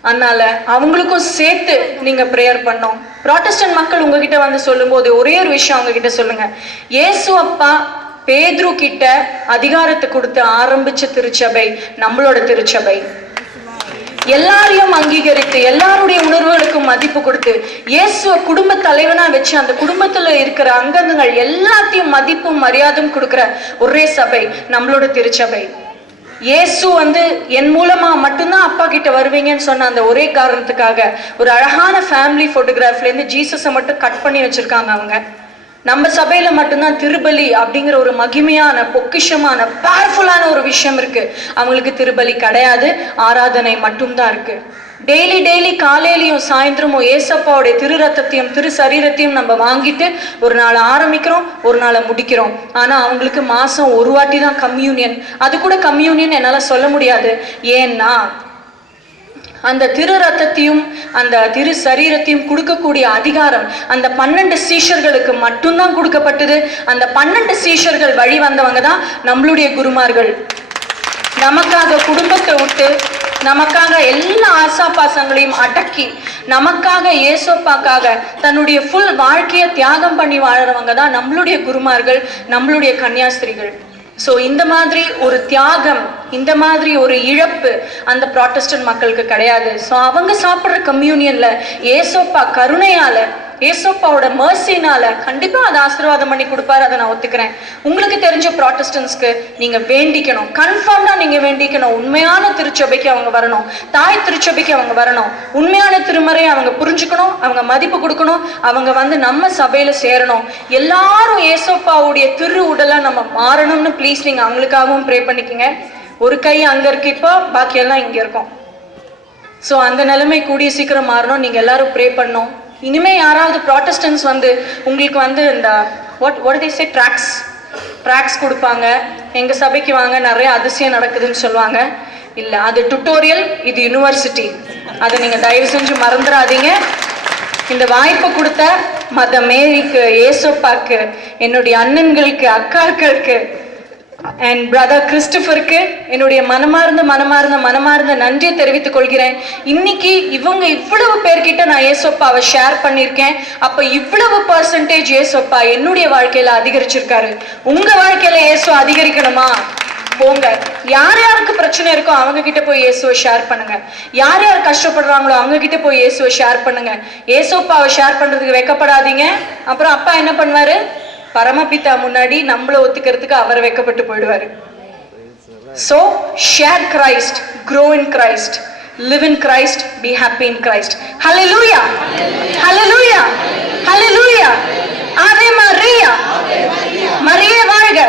அதனால அவங்களுக்கும் சேர்த்து நீங்க ப்ரேயர் பண்ணோம். ப்ராட்டஸ்டன்ட் மக்கள் உங்ககிட்ட வந்து சொல்லும் போது ஒரே ஒரு விஷயம் அவங்க கிட்ட சொல்லுங்க. இயேசு அப்பா பேதுரு கிட்ட அதிகாரத்தை கொடுத்து ஆரம்பிச்ச திருச்சபை நம்மளோட திருச்சபை. எல்லாரையும் அங்கீகரித்து எல்லாருடைய உணர்வுகளுக்கும் மதிப்பு கொடுத்து இயேசுவ குடும்ப தலைவனா வச்சு அந்த குடும்பத்துல இருக்கிற அங்கங்கள் எல்லாத்தையும் மதிப்பும் மரியாதையும் கொடுக்கிற ஒரே சபை நம்மளோட திருச்சபை. இயேசு வந்து என் மூலமா மட்டும்தான் அப்பா கிட்ட வருவீங்கன்னு சொன்ன அந்த ஒரே காரணத்துக்காக ஒரு அழகான ஃபேமிலி போட்டோகிராஃப்ல இருந்து ஜீசஸை மட்டும் கட் பண்ணி வச்சிருக்காங்க அவங்க. நம்ம சபையில மட்டும்தான் திருபலி அப்படிங்கிற ஒரு மகிமையான பொக்கிஷமான பவர்ஃபுல்லான ஒரு விஷயம் இருக்கு. அவங்களுக்கு திருபலி கிடையாது, ஆராதனை மட்டும்தான் இருக்கு. டெய்லி காலையிலையும் சாயந்தரமும் ஏசப்பாவுடைய திரு ரத்தத்தையும் திரு சரீரத்தையும் நம்ம வாங்கிட்டு ஒரு நாள் ஆரம்பிக்கிறோம், ஒரு நாளை முடிக்கிறோம். ஆனா அவங்களுக்கு மாசம் ஒரு வாட்டி தான் கம்யூனியன். அது கூட கம்யூனியன் என்னால சொல்ல முடியாது. ஏன்னா அந்த திரு ரத்தத்தையும் அந்த திரு சரீரத்தையும் கொடுக்கக்கூடிய அதிகாரம் அந்த 12 சீஷர்களுக்கு மட்டும்தான் கொடுக்கப்பட்டது. அந்த 12 சீஷர்கள் வழி வந்தவங்க தான் நம்மளுடைய குருமார்கள். நமக்காக குடும்பத்தை விட்டு, நமக்காக எல்லா ஆசாபாசங்களையும் அடக்கி, நமக்காக இயேசப்பாக்காக தன்னுடைய ஃபுல் வாழ்க்கையை தியாகம் பண்ணி வாழறவங்க தான் நம்மளுடைய குருமார்கள், நம்மளுடைய கன்னியாஸ்திரிகள். ஸோ இந்த மாதிரி ஒரு தியாகம், இந்த மாதிரி ஒரு இழப்பு அந்த ப்ராட்டஸ்டன்ட் மக்களுக்கு கிடையாது. ஸோ அவங்க சாப்பிட்ற கம்யூனியன்ல ஏசப்பா கருணையால, ஏசப்பாவோட மர்சினால கண்டிப்பா அதை ஆசீர்வாதம் பண்ணி கொடுப்பாரு. அதை நான் ஒத்துக்கிறேன். உங்களுக்கு தெரிஞ்ச ப்ராட்டஸ்டன்ட்ஸ்க்கு நீங்க வேண்டிக்கணும், கன்ஃபார்ம்டா நீங்க வேண்டிக்கணும். உண்மையான திருச்சபைக்கு அவங்க வரணும், தாய் திருச்சபைக்கு அவங்க வரணும், உண்மையான திருமறையை அவங்க புரிஞ்சுக்கணும், அவங்க மதிப்பு கொடுக்கணும், அவங்க வந்து நம்ம சபையில சேரணும். எல்லாரும் ஏசப்பாவுடைய திரு உடலா நம்ம மாறணும்னு ப்ளீஸ் நீங்க அவங்களுக்காகவும் ப்ரே பண்ணிக்கங்க. ஒரு கை அங்க இருக்கு, இப்போ பாக்கியெல்லாம் இங்க இருக்கும். ஸோ அந்த நிலைமை கூடிய சீக்கிரம் மாறணும். நீங்க எல்லாரும் ப்ரே பண்ணணும். இனிமே யாராவது ப்ராட்டஸ்டன்ஸ் வந்து உங்களுக்கு வந்து இந்த what they say ட்ராக்ஸ் கொடுப்பாங்க, எங்க சபைக்கு வாங்க நிறைய அதிசயம் நடக்குதுன்னு சொல்லுவாங்க. இல்லை, அது டுட்டோரியல், இது யூனிவர்சிட்டி. அதை நீங்க தயவு செஞ்சு மறந்துடாதீங்க. இந்த வாய்ப்பை கொடுத்த மதர் மேரிக்கு, ஏசப்பாக்கு, என்னுடைய அண்ணன்களுக்கு, அக்காக்களுக்கு அண்ட் பிரதர் கிறிஸ்டபருக்கு என்னுடைய மனமார்ந்த நன்றியை தெரிவித்துக் கொள்கிறேன். இன்னைக்கு இவங்க இவ்வளவு பேர்கிட்ட நான் ஏசப்பாவை ஷேர் பண்ணியிருக்கேன். அப்ப இவ்வளவு பர்சன்டேஜ் ஏசப்பா என்னுடைய வாழ்க்கையில அதிகரிச்சிருக்காரு. உங்க வாழ்க்கையில ஏசு அதிகரிக்கணுமா? போங்க. யார் யாருக்கு பிரச்சனை இருக்கோ அவங்க கிட்ட போய் இயேசுவை ஷேர் பண்ணுங்க. யார் யார் கஷ்டப்படுறாங்களோ அவங்க கிட்ட போய் இயேசுவை ஷேர் பண்ணுங்க. ஏசப்பாவை ஷேர் பண்றதுக்கு வெக்கப்படாதீங்க. அப்புறம் அப்பா என்ன பண்ணுவாரு? பரமபிதா முன்னாடி நம்மள ஒத்துக்கிறதுக்கு அவர் வைக்கப்பட்டு போயிடுவாரு. So share Christ, grow in Christ, live in Christ, be happy in Christ. Hallelujah, hallelujah, hallelujah. Ave Maria, மரியே வாழ்க.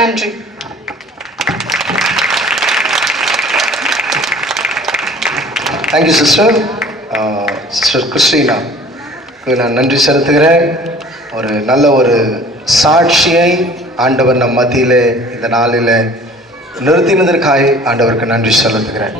நன்றி. Thank you sister. Sister Christina, நான் நன்றி செலுத்துகிறேன். ஒரு நல்ல ஒரு சாட்சியை ஆண்டவர் நம் மத்தியிலே இந்த நாளில் நிறுத்தினதற்காக ஆண்டவருக்கு நன்றி செலுத்துகிறேன்.